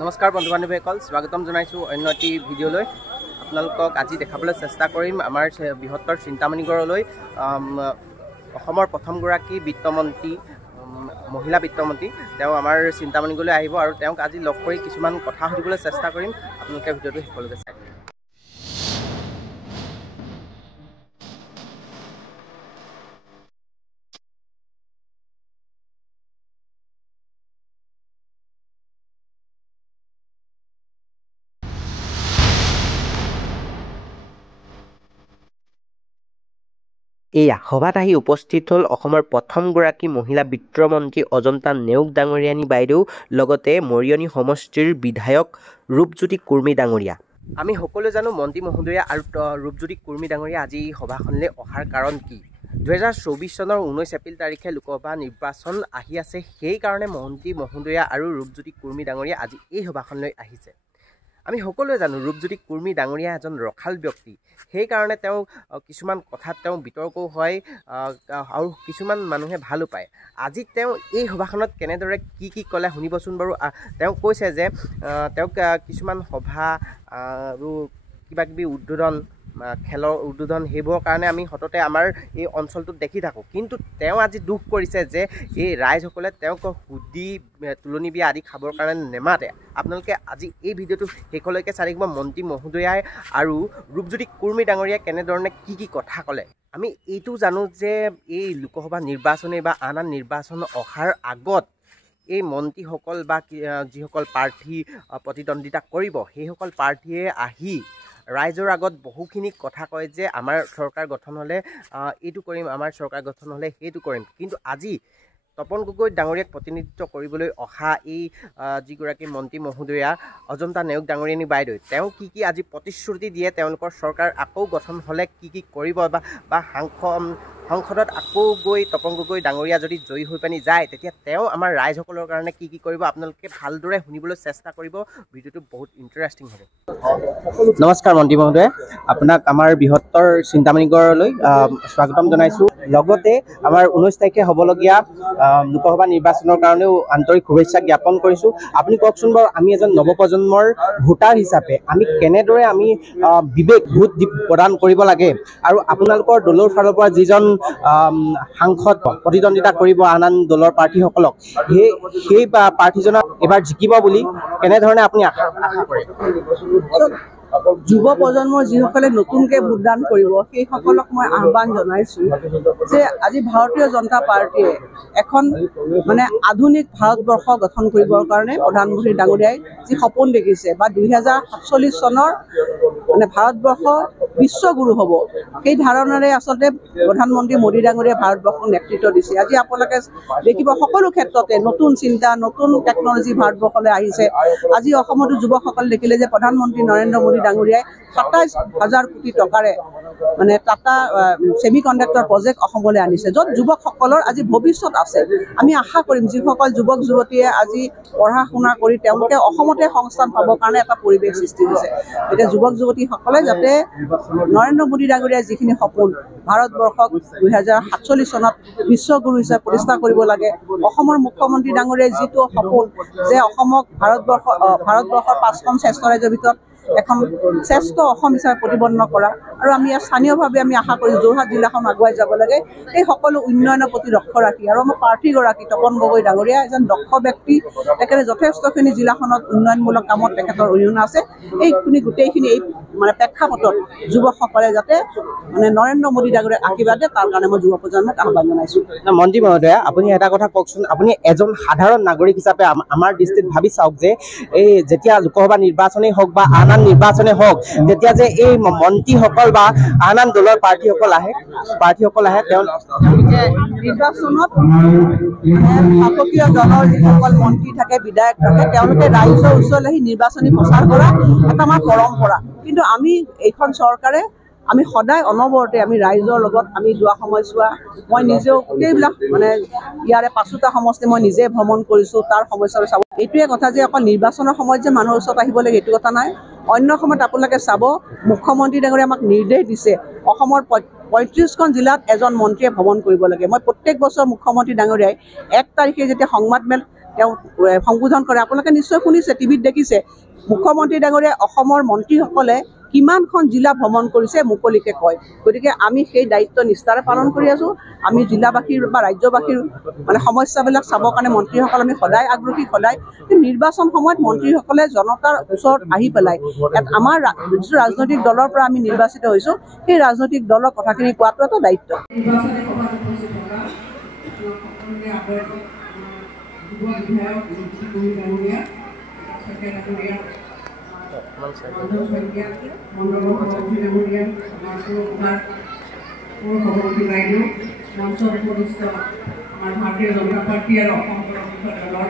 নমস্কাৰ বন্ধু বান্ধৱীসকল, স্বাগতম জনাইছোঁ অন্য এটি ভিডিঅ'লৈ। আপোনালোকক আজি দেখাবলৈ চেষ্টা কৰিম আমাৰ বৃহত্তৰ চিন্তামণিগড়লৈ অসমৰ প্ৰথমগৰাকী বিত্তমন্ত্ৰী, মহিলা বিত্তমন্ত্ৰী তেওঁ আমাৰ চিন্তামণিগড়লৈ আহিব আৰু তেওঁক আজি লগ কৰি কিছুমান কথা সুধিবলৈ চেষ্টা কৰিম। আপোনালোকে ভিডিঅ'টো শেষলৈকে চাই। এয়া সভাত আহি উপস্থিত হ'ল অসমৰ প্ৰথমগৰাকী মহিলা বিত্তমন্ত্ৰী অজন্তা নেওগ ডাঙৰীয়ানী বাইদেউ, লগতে মৰিয়নি সমষ্টিৰ বিধায়ক ৰূপজ্যোতি কুৰ্মী ডাঙৰীয়া। আমি সকলোৱে জানো মন্ত্ৰী মহোদয়া আৰু ৰূপজ্যোতি কুৰ্মী ডাঙৰীয়া আজি সভাখনলৈ অহাৰ কাৰণ কি? 2024 চনৰ 19 এপ্ৰিল তাৰিখে লোকসভা নিৰ্বাচন আহি আছে, সেইকাৰণে মন্ত্ৰী মহোদয়া আৰু ৰূপজ্যোতি কুৰ্মী ডাঙৰীয়া আজি এই সভাখনলৈ আহিছে। আমি সকলোৱে জানো ৰূপজ্যোতি কুৰ্মী ডাঙৰীয়া এজন ৰসাল ব্যক্তি, সেইকাৰণে তেওঁ কিছুমান কথাত তেওঁ বিতৰ্কও হয় আৰু কিছুমান মানুহে ভালো পায়। আজি তেওঁ এই সভাখনত কেনেদৰে কি ক'লে শুনিবচোন বাৰু। তেওঁ কৈছে যে তেওঁক কিছুমান সভা আৰু কিবাকিবি উদ্বোধন, খেলৰ উদ্বোধন, সেইবোৰৰ কাৰণে আমি সততে আমাৰ এই অঞ্চলটোত দেখি থাকোঁ। কিন্তু তেওঁ আজি দুখ কৰিছে যে এই ৰাইজসকলে তেওঁক সুধি তুলনি বিয়া আদি খাবৰ কাৰণে নেমাতে। আপোনালোকে আজি এই ভিডিঅ'টো শেষলৈকে চাই থাকিব। মন্ত্ৰী মহোদয়াই আৰু ৰূপজ্যোতি কুৰ্মী ডাঙৰীয়াই কেনেধৰণে কি কথা ক'লে। আমি এইটো জানো যে এই লোকসভা নিৰ্বাচনে বা আন নিৰ্বাচন অহাৰ আগত এই মন্ত্ৰীসকল বা যিসকল প্ৰাৰ্থী প্ৰতিদ্বন্দ্বিতা কৰিব, সেইসকল প্ৰাৰ্থীয়ে আহি ৰাইজৰ আগত বহুখিনি কথা কয় যে আমাৰ চৰকাৰ গঠন হ'লে এইটো কৰিম, আমাৰ চৰকাৰ গঠন হ'লে সেইটো কৰিম। কিন্তু আজি তপন গগৈ ডাঙৰীয়াক প্ৰতিনিধিত্ব কৰিবলৈ অহা এই যিগৰাকী মন্ত্ৰী মহোদয়া অজন্তা নেওগ ডাঙৰীয়ানী বাইদেউ, তেওঁ কি আজি প্ৰতিশ্ৰুতি দিয়ে, তেওঁলোকৰ চৰকাৰ আকৌ গঠন হ'লে কি কৰিব বা সংসদত আকৌ গৈ তপন গগৈ ডাঙৰীয়া যদি জয়ী হৈ পানি যায়, তেতিয়া তেওঁ আমাৰ ৰাইজসকলৰ কাৰণে কি কৰিব। আপোনালোকে ভালদৰে শুনিবলৈ চেষ্টা কৰিব। ভিডিঅ'টো বহুত ইণ্টাৰেষ্টিং হ'ব। নমস্কাৰ মন্ত্ৰী মহোদয়, আপোনাক আমাৰ বৃহত্তৰ চিন্তামণিগড়লৈ স্বাগতম জনাইছোঁ। লগতে আমাৰ 19 তাৰিখে হ'বলগীয়া লোকসভা নিৰ্বাচনৰ কাৰণেও আন্তৰিক শুভেচ্ছা জ্ঞাপন কৰিছোঁ। আপুনি কওকচোন বাৰু, আমি এজন নৱপ্ৰজন্মৰ ভোটাৰ হিচাপে আমি কেনেদৰে বিবেক ভোট প্ৰদান কৰিব লাগে, আৰু আপোনালোকৰ দলৰ ফালৰ পৰা যিজন সাংসদ প্ৰতিদ্বন্দ্বিতা কৰিব আন দলৰ প্ৰাৰ্থীসকলক, সেই প্ৰাৰ্থীজনক এবাৰ জিকিব বুলি কেনেধৰণে আপুনি আশা কৰে? যুৱ প্ৰজন্মৰ যিসকলে নতুনকৈ ভোটদান কৰিব, সেইসকলক মই আহ্বান জনাইছোঁ যে আজি ভাৰতীয় জনতা পাৰ্টীয়ে এখন আধুনিক ভাৰতবৰ্ষ গঠন কৰিবৰ কাৰণে প্ৰধানমন্ত্ৰী ডাঙৰীয়াই যি সপোন দেখিছে, বা 2047 চনৰ ভাৰতবৰ্ষ বিশ্বগুৰু হ'ব, সেই ধাৰণাৰে আচলতে প্ৰধানমন্ত্ৰী মোদী ডাঙৰীয়াই ভাৰতবৰ্ষক নেতৃত্ব দিছে। আজি আপোনালোকে দেখিব সকলো ক্ষেত্ৰতে নতুন চিন্তা, নতুন টেকন'লজি ভাৰতবৰ্ষলৈ আহিছে। আজি অসমতো যুৱকসকল দেখিলে যে প্ৰধানমন্ত্ৰী নৰেন্দ্ৰ মোদী ডাঙৰীয়াই 27,000 কোটি টকাৰে টাটা ছেমি কণ্ডাক্টৰ প্ৰজেক্ট অসমলৈ আনিছে, য'ত যুৱকসকলৰ আজি ভৱিষ্যত আছে। আমি আশা কৰিম যিসকল যুৱক যুৱতীয়ে আজি পঢ়া শুনা কৰি তেওঁলোকে অসমতে সংস্থান পাবৰ কাৰণে এটা পৰিৱেশ সৃষ্টি হৈছে। এতিয়া যুৱক যুৱতীসকলে যাতে নৰেন্দ্ৰ মোদী ডাঙৰীয়াৰ যিখিনি সপোন, ভাৰতবৰ্ষক 2047 চনত বিশ্বগুৰু হিচাপে প্ৰতিষ্ঠা কৰিব লাগে, অসমৰ মুখ্যমন্ত্ৰী ডাঙৰীয়াই যিটো সপোন যে অসমক ভাৰতবৰ্ষৰ 5খন শ্ৰেষ্ঠ ৰাজ্যৰ ভিতৰত এখন শ্ৰেষ্ঠ অসম হিচাপে প্ৰতিপন্ন কৰা, আৰু আমি ইয়াত স্থানীয়ভাৱে আমি আশা কৰি যোৰহাট জিলাখন আগুৱাই যাব লাগে। এই সকলো উন্নয়নৰ প্ৰতি লক্ষ্য ৰাখি, আৰু আমাৰ প্ৰাৰ্থীগৰাকী তপন গগৈ ডাঙৰীয়া এজন দক্ষ ব্যক্তি, তেখেতে যথেষ্টখিনি জিলাখনত উন্নয়নমূলক কামত তেখেতৰ অৰিহণা আছে। এইখিনি গোটেইখিনি এই প্ৰেক্ষাপটত যুৱকসকলে যাতে নৰেন্দ্ৰ মোদী ডাঙৰীয়াক আশীৰ্বাদ দিয়ে, তাৰ কাৰণে মই যুৱ প্ৰজন্মক আহ্বান জনাইছোঁ। মন্ত্ৰী মহোদয়া, আপুনি এটা কথা কওকচোন, আপুনি এজন সাধাৰণ নাগৰিক হিচাপে আমাৰ দৃষ্টিত ভাবি চাওক যে এই যেতিয়া লোকসভা নিৰ্বাচনেই হওক বা আন নিৰ্বাচনে হওক, তেতিয়া যে এই মন্ত্ৰীসকল বা আন দলৰ প্ৰাৰ্থীসকল আহে তেওঁলোকে নিৰ্বাচনত শাসকীয় দলৰ যিসকল মন্ত্ৰী থাকে, বিধায়ক থাকে, তেওঁলোকে ৰাইজৰ ওচৰলৈ আহি নিৰ্বাচনী প্ৰচাৰ কৰা এটা আমাৰ পৰম্পৰা। কিন্তু আমি এইখন চৰকাৰে আমি সদায় অনবৰতে আমি ৰাইজৰ লগত আমি যোৱা সময়ছোৱা, মই নিজেও গোটেইবিলাক ইয়াৰে 5টা সমষ্টি মই নিজে ভ্ৰমণ কৰিছোঁ, তাৰ সমস্যাবোৰ চাব। এইটোৱে কথা যে অকল নিৰ্বাচনৰ সময়ত যে মানুহৰ ওচৰত আহিব লাগে এইটো কথা নাই। অন্য সময়ত আপোনালোকে চাব, মুখ্যমন্ত্ৰী ডাঙৰীয়াই আমাক নিৰ্দেশ দিছে অসমৰ 35খন জিলাত এজন মন্ত্ৰীয়ে ভ্ৰমণ কৰিব লাগে। মই প্ৰত্যেক বছৰ মুখ্যমন্ত্ৰী ডাঙৰীয়াই 1 তাৰিখে যেতিয়া সংবাদমেল তেওঁ সম্বোধন কৰে। আপোনালোকে নিশ্চয় শুনিছে, টিভিত দেখিছে মুখ্যমন্ত্ৰী ডাঙৰীয়াই অসমৰ মন্ত্ৰীসকলে কিমানখন জিলা ভ্ৰমণ কৰিছে মুকলিকে কয়। গতিকে আমি সেই দায়িত্ব নিষ্ঠাৰে পালন কৰি আছোঁ। আমি জিলাবাসীৰ বা ৰাজ্যবাসীৰ সমস্যাবিলাক চাবৰ কাৰণে মন্ত্ৰীসকল আমি সদায় আগ্ৰহী। সদায় নিৰ্বাচন সময়ত মন্ত্ৰীসকলে জনতাৰ ওচৰত আহি পেলাই আমাৰ যিটো ৰাজনৈতিক দলৰ পৰা আমি নিৰ্বাচিত হৈছোঁ, সেই ৰাজনৈতিক দলৰ কথাখিনি কোৱাটো এটা দায়িত্ব। আমাৰ ভাৰতীয় জনতা পাৰ্টি আৰু অসম দলৰ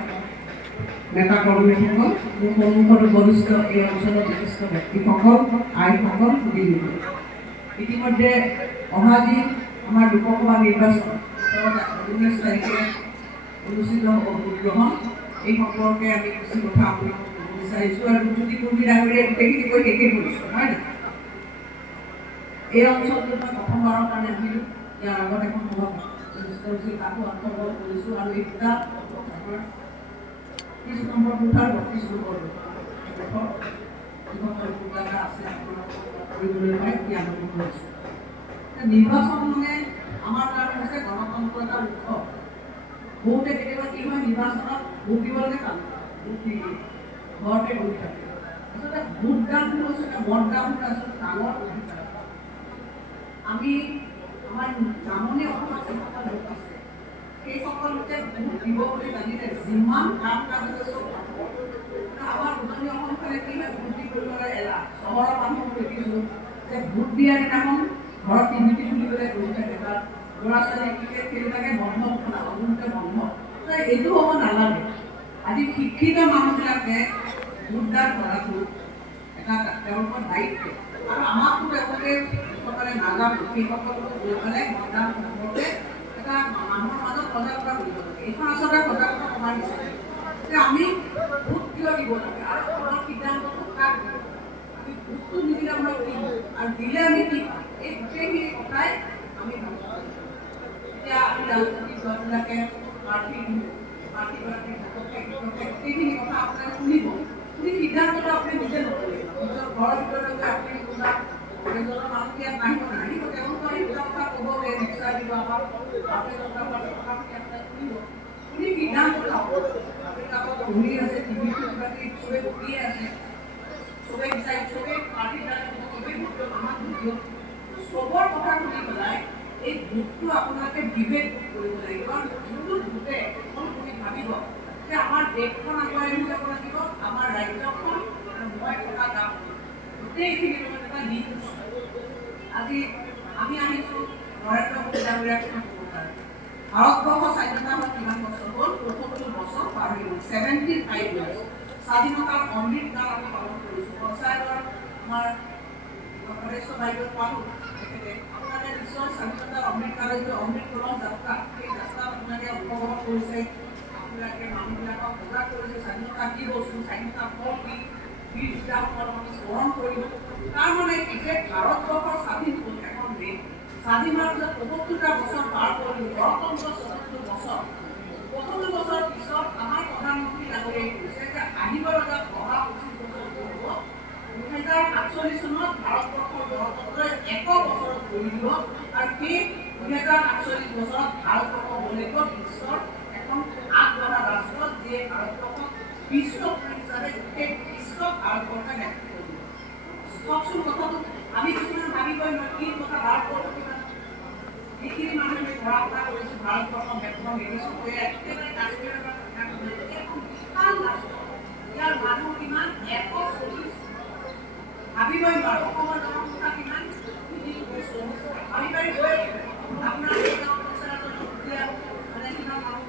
নেতা কৰ্মীসকল, মোৰ সন্মুখত উপস্থিত এই অঞ্চলৰ বিশিষ্ট ব্যক্তিসকল, আইসকল, সুধীবৃন্দ, ইতিমধ্যে অহা যি আমাৰ লোকসভা নিৰ্বাচন 19 তাৰিখে অনুষ্ঠিত হ'ব ভোট গ্ৰহণ, এই সম্পৰ্কে আমি কিছু কথা আপোনালোকক ক'ব বিচাৰিছোঁ। আৰু জ্যোতি কুৰ্মী ডাঙৰীয়াই গোটেইখিনি কৈ শেষে কৰিছোঁ, নহয় জানো? এই অঞ্চলটোত মই প্ৰথমবাৰৰ কাৰণে আহিলোঁ। ইয়াৰ আগত এখন সভা তাতো অংশগ্ৰহণ কৰিছোঁ। আৰু এই দুটা আমাৰ 30 নম্বৰ বুথ আৰু 32 নম্বৰ আছে কৰিবলৈ পাই আনন্দ কৰিছোঁ। নিৰ্বাচন মানে আমাৰ কাৰণে হৈছে গণতন্ত্ৰ এটা উৎসৱ। বহুতে কেতিয়াবা কি হয়, নিৰ্বাচনত ভোট দিবলৈ কাম ভোট নিদিয়ে, ঘৰতে বহি থাকে। আচলতে ভোটদানটো হৈছে মতদানটো আচলতে ডাঙৰ অধিকাৰ। আমি আমাৰ নামনি অসমত যিসকল লোক আছে, সেইসকল লোকে ভোট দিব বুলি জানিলে যিমান কাম কাজ আছে চব আমাৰ উজনি অসমফালে কি হয়, ভোট দিবলৈ এলাহ। চহৰৰ মানুহক দেখিছোঁ যে ভোট দিয়াৰ দিনাখন ঘৰত টিভি খুলিবলৈ বহি থাকে বা ল'ৰা ছোৱালীয়ে ক্ৰিকেট খেলি থাকে, বন্ধ অগুণতে বন্ধ। এইটো হ'ব নালাগে। আজি শিক্ষিত মানুহবিলাকে ভোটদান কৰাটো এটা তেওঁলোকৰ দায়িত্ব। আৰু আমাকো তেওঁলোকে যিসকলে নাজানো সেইসকলক গৈ পেলাই ভোটদান সম্পৰ্কে এটা মানুহৰ মাজত সজাগতা কৰিব লাগে। এইখন আচলতে সজাগতা সমাজ দিছে যে আমি ভোট কিয় দিব লাগে আৰু আমাৰ সিদ্ধান্তটো কাক দিব, আমি ভোটটো নিদিলে আমাৰ কি আৰু দিলে আমি কি পাম, এই গোটেইখিনি কথাই আমি ভাবিব লাগে। এতিয়া আমি ৰাজনৈতিক দলবিলাকে গোটেইখিনি কথা আপোনালোকে শুনিব, শুনি সিদ্ধান্তটো আপুনি নিজে ল'ব লাগিব। নিজৰ ঘৰৰ ভিতৰতে আপুনি কোনোবা এজনৰ মানুহ ইয়াত নাহিব নাহিব, তেওঁলোকে আহি দুটা কথা ক'ব যে নিশ্চয় দিব আমাৰ ভাৰতীয় জনতা পাৰ্টীৰ কথাখিনি আপোনালোকে শুনিব, শুনি সিদ্ধান্ত ল'ব। আপোনালোকৰ পঢ়ি আছে, টিভিত চবেই বহিয়ে আছে, চবেই বিচাৰি চবেই পাৰ্টিৰ দ্বাৰা চবেই ভোট আমাক ভোট চবৰ কথা শুনি পেলাই এই ভোটটো আপোনালোকে বিবেক কৰিব লাগিব। যোনটো ভোটে আপুনি ভাবিব যে আমাৰ দেশখন আগুৱাই লৈ যাব লাগিব, আমাৰ ৰাজ্যখন আৰু মই থকা গাঁও গোটেইখিনি লগত এটা লিংক। আজি আমি আহিছোঁ নৰেন্দ্ৰ মোদী ডাঙৰীয়াক ক'ব কাৰণে। ভাৰতবৰ্ষ স্বাধীনতা হোৱা কিমান বছৰ হ'ল? ৭৫ বছৰ পাৰ হৈ গ'ল, 75 ইয়াৰ্ছ। স্বাধীনতাৰ অমৃত কাল আমি পালন কৰিছোঁ। পঞ্চায়তৰ আমাৰ সদস্য বাইদেউ পালোঁ তেখেতে আপোনালোকে নিশ্চয় স্বাধীনতাৰ অমৃত কালৰ যিটো অমৃত কলম যাত্ৰা, সেই যাত্ৰাত আপোনালোকে অংশগ্ৰহণ কৰিছে। আপোনালোকে মানুহবিলাকক সজাগ কৰিছে স্বাধীনতা কি বস্তু, স্বাধীনতা ফল কি, বীৰ যোদ্ধাসকলক আমি স্মৰণ কৰিলোঁ। তাৰমানে কি যে ভাৰতবৰ্ষৰ স্বাধীন হ'ল এখন দেশ, স্বাধীন হোৱাৰ পিছত ৭৫টা বছৰ পাৰ কৰিলোঁ, গণতন্ত্ৰ ৭৪ বছৰ। ৭৪ বছৰৰ পিছত আমাৰ প্ৰধানমন্ত্ৰী ডাঙৰীয়াই কৈছে যে আহিব লগা অহা ২৫ বছৰ হ'ব ২০৪৮ চনত ভাৰতবৰ্ষৰ গণতন্ত্ৰই ১০০ বছৰত ভৰি দিব। আৰু সেই ২০৪৮ বছৰত ভাৰতবৰ্ষ হ'ব লাগিব বিশ্বৰ এখন আগবঢ়া ৰাষ্ট্ৰ, যিয়ে ভাৰতবৰ্ষক বিশ্বগুৰু হিচাপে গোটেই বিশ্বক ভাৰতবৰ্ষে নেতৃত্ব দিব। চাওকচোন কথাটো, আমি কিছুমান ভাবিবই নোৱাৰোঁ কি কথা ভাৰতবৰ্ষ কিমান যিখিনি মানুহে আমি পঢ়া শুনা কৰিছোঁ, ভাৰতবৰ্ষৰ মেপখন দেখিছোঁ, একেবাৰে কাশ্মীৰৰ পৰা কন্যাকুমাৰী এখন বিশাল ৰাষ্ট্ৰ, ইয়াৰ মানুহ কিমান ১৪০। ভাবিবই নোৱাৰোঁ অসমৰ জনসংখ্যা কিমান, ভাবি পাৰি গৈ আপোনাৰ মানে কিমান মানুহ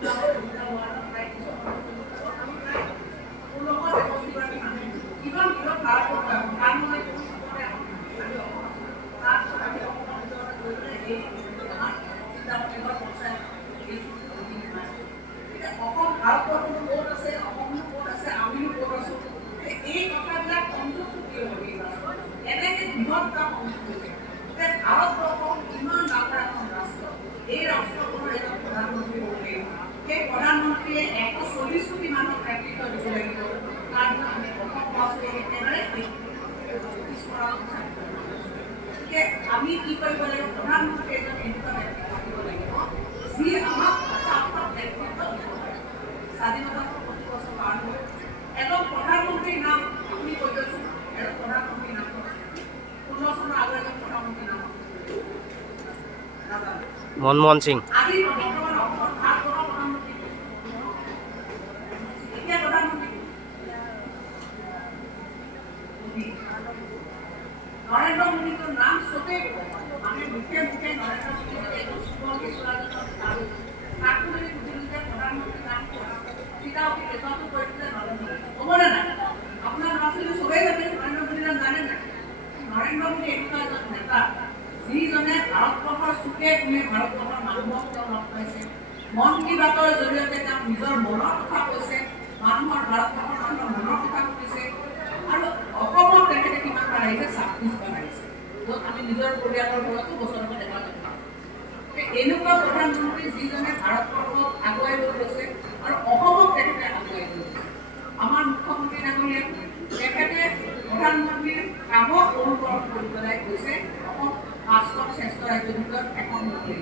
কিমান কিলো ভাৰতবৰ্ষ অসম ভাৰতবৰ্ষটো ক'ত আছে, অসমটো ক'ত আছে, আমিও ক'ত আছোঁ, এই কথাবিলাক সংযোগ এনেকে বৃহৎ এটা সংযোগ হৈছে যে ভাৰতবৰ্ষ ইমান ডাঙৰ এখন ৰাষ্ট্ৰ, এই ৰাষ্ট্ৰখনৰ এজন প্ৰধানমন্ত্ৰী হ'ব লাগিব। সেই প্ৰধানমন্ত্ৰীয়ে ১৪০ কোটি গতিকে আমি কি কৰিব লাগিব প্ৰধানমন্ত্ৰী এজন এনেকুৱা ব্যক্তি থাকিব লাগিব যি আমাক স্বাধীনতা ৭৫ বছৰ পাৰ হ'ল এজন প্ৰধানমন্ত্ৰীৰ নাম আপুনি কৈ দিয়কচোন এজন প্ৰধানমন্ত্ৰীৰ নাম ১৫ চনৰ আগৰ এজন প্ৰধানমন্ত্ৰীৰ নাম মনমোহন সিং আজি বৰ্তমান অসমৰ ভাৰতৰ প্ৰধানমন্ত্ৰী এতিয়া প্ৰধানমন্ত্ৰী নৰেন্দ্ৰ মোদীৰ নাম চবে আমি মুখে মুখে নৰেন্দ্ৰ মোদী তাকো যদি বুজিলো যে প্ৰধানমন্ত্ৰীৰ নাম চিন্তা ৰেজটো কৰিছে নৰেন্দ্ৰ মোদী হ'বনে নাই আপোনাৰ ল'ৰা ছোৱালী চবেই জানে নৰেন্দ্ৰ মোদীৰ নাম জানে নাই নৰেন্দ্ৰ মোদী এনেকুৱা এজন নেতা যিজনে ভাৰতবৰ্ষৰ চুকে কোণে ভাৰতবৰ্ষৰ মানুহক তেওঁ লগ পাইছে মন কী বাতৰ জৰিয়তে তেওঁ নিজৰ মনৰ কথা কৈছে মানুহৰ ভাৰতবৰ্ষৰ মানুহৰ মনৰ কথা কৈছে আৰু অসমত তেখেতে কিমান বাৰ আহিছে ২৬ বাৰ আহিছে য'ত আমি নিজৰ পৰিয়ালৰ ঘৰতো বছৰতে দেখা নাপাওঁ এনেকুৱা প্ৰধানমন্ত্ৰী যিজনে ভাৰতবৰ্ষক আগুৱাই লৈ গৈছে আৰু অসমক তেখেতে আগুৱাই লৈ গৈছে আমাৰ মুখ্যমন্ত্ৰী ডাঙৰীয়া তেখেতে প্ৰধানমন্ত্ৰীৰ কামক অনুকৰণ কৰি পেলাই কৈছে অসম ৫খন শ্ৰেষ্ঠ ৰাজ্যৰ ভিতৰত এখন মন্ত্ৰী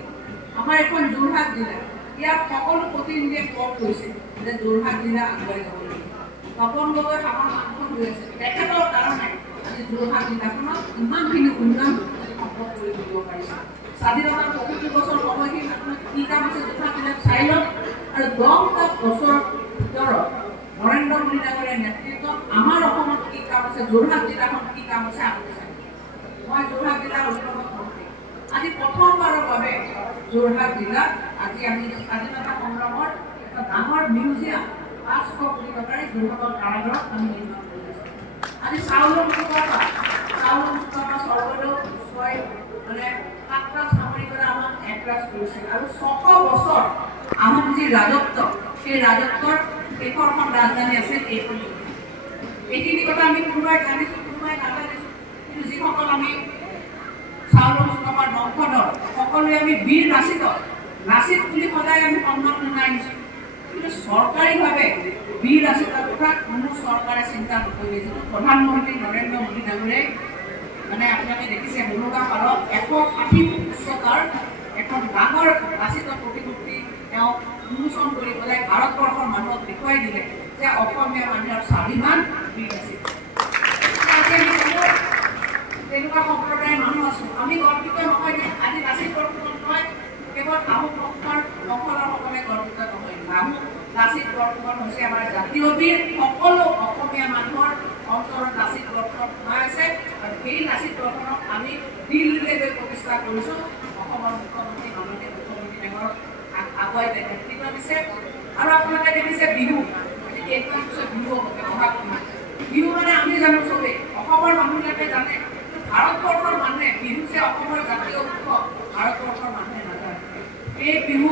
আমাৰ এখন যোৰহাট জিলা ইয়াত সকলো প্ৰতিনিধিয়ে কল কৰিছে যে যোৰহাট জিলা আগুৱাই যাব লাগিব তপন গগৈ সামৰ মানুহ হৈ আছে তেখেতৰ কাৰণে আজি যোৰহাট জিলাখনত ইমানখিনি উন্নয়ন সম্ভৱ কৰি দিব পাৰিছে স্বাধীনতাৰ ৭৫ বছৰ সময়খিনি আপোনাক কি কাম আছে যোৰহাট জিলাত চাই লওক আৰু ১০টা বছৰৰ ভিতৰত নৰেন্দ্ৰ মোদী ডাঙৰীয়াৰ নেতৃত্বত আমাৰ অসমত কি কাম আছে যোৰহাট জিলাখন কি কাম আছে আপুনি চাই মই যোৰহাট জিলাৰ অন্যতম মন্ত্ৰী আজি প্ৰথমবাৰৰ বাবে যোৰহাট জিলাত আজি আমি স্বাধীনতা সংগ্ৰামৰ এটা ডাঙৰ মিউজিয়াম ৫০০ কোটি টকাৰে যোৰহাটৰ কাৰাগাৰত আমি নিৰ্মাণ কৰিছোঁ আজি চাউলৰ চুকাৰ পৰা স্বৰ্গদেউ ছয় মানে ৭টা চাকৰি কৰা আমাক এক্ৰাছ কৰিছিল আৰু ৬০০ বছৰ আহোম যি ৰাজত্ব সেই ৰাজত্বৰ শেষৰখন ৰাজধানী আছিল এইখিনি কথা আমি কোনোবাই জানিছোঁ কোনোবাই নাজানিছোঁ কিন্তু যিসকল আমি চাউলৰ চুকাফাৰ বংশধৰ সকলোৱে আমি বীৰ লাচিত বুলি সদায় আমি সন্মান জনাইছোঁ কিন্তু চৰকাৰীভাৱে বীৰ লাচিতৰ কথা কোনো চৰকাৰে চিন্তা নকৰিলে যিটো প্ৰধানমন্ত্ৰী নৰেন্দ্ৰ মোদী ডাঙৰীয়াই মানে আপোনালোকে দেখিছে মুনগা পাৰত ১৬০ উচ্চতাৰ এখন ডাঙৰ লাচিতৰ প্ৰতিমূৰ্তি তেওঁ উন্মোচন কৰি পেলাই ভাৰতবৰ্ষৰ মানুহক দেখুৱাই দিলে যে অসমীয়া মানুহৰ স্বাভিমান বীৰ লাচিত তেনেকুৱা সম্প্ৰদায়ৰ মানুহ আছো আমি গৰ্বিত নহয় যে আজি লাচিত বৰফুকন নহয় কেৱল আহোম বংশধৰসকলে গৰ্বিত নহয় আহোম লাচিত বৰফুকন হৈছে আমাৰ জাতীয় বীৰ সকলো অসমীয়া মানুহৰ অন্তৰত লাচিত বৰফুকন সোমাই আছে আৰু সেই লাচিত বৰফুকনক আমি দিল্লীলৈ গৈ প্ৰতিষ্ঠা কৰিছোঁ অসমৰ মুখ্যমন্ত্ৰী মাননীয় মুখ্যমন্ত্ৰী ডাঙৰক আগুৱাই নেতৃত্ব দিছে আৰু আপোনালোকে দেখিছে বিহু এইটো বিহু বহাগ বিহু মানে আমি জানো চবেই অসমৰ মানুহবিলাকে জানে ভাৰতবৰ্ষৰ মানুহে বিহু যে অসমৰ জাতীয় উৎসৱ ভাৰতবৰ্ষৰ মানুহে নাজানে এই বিহু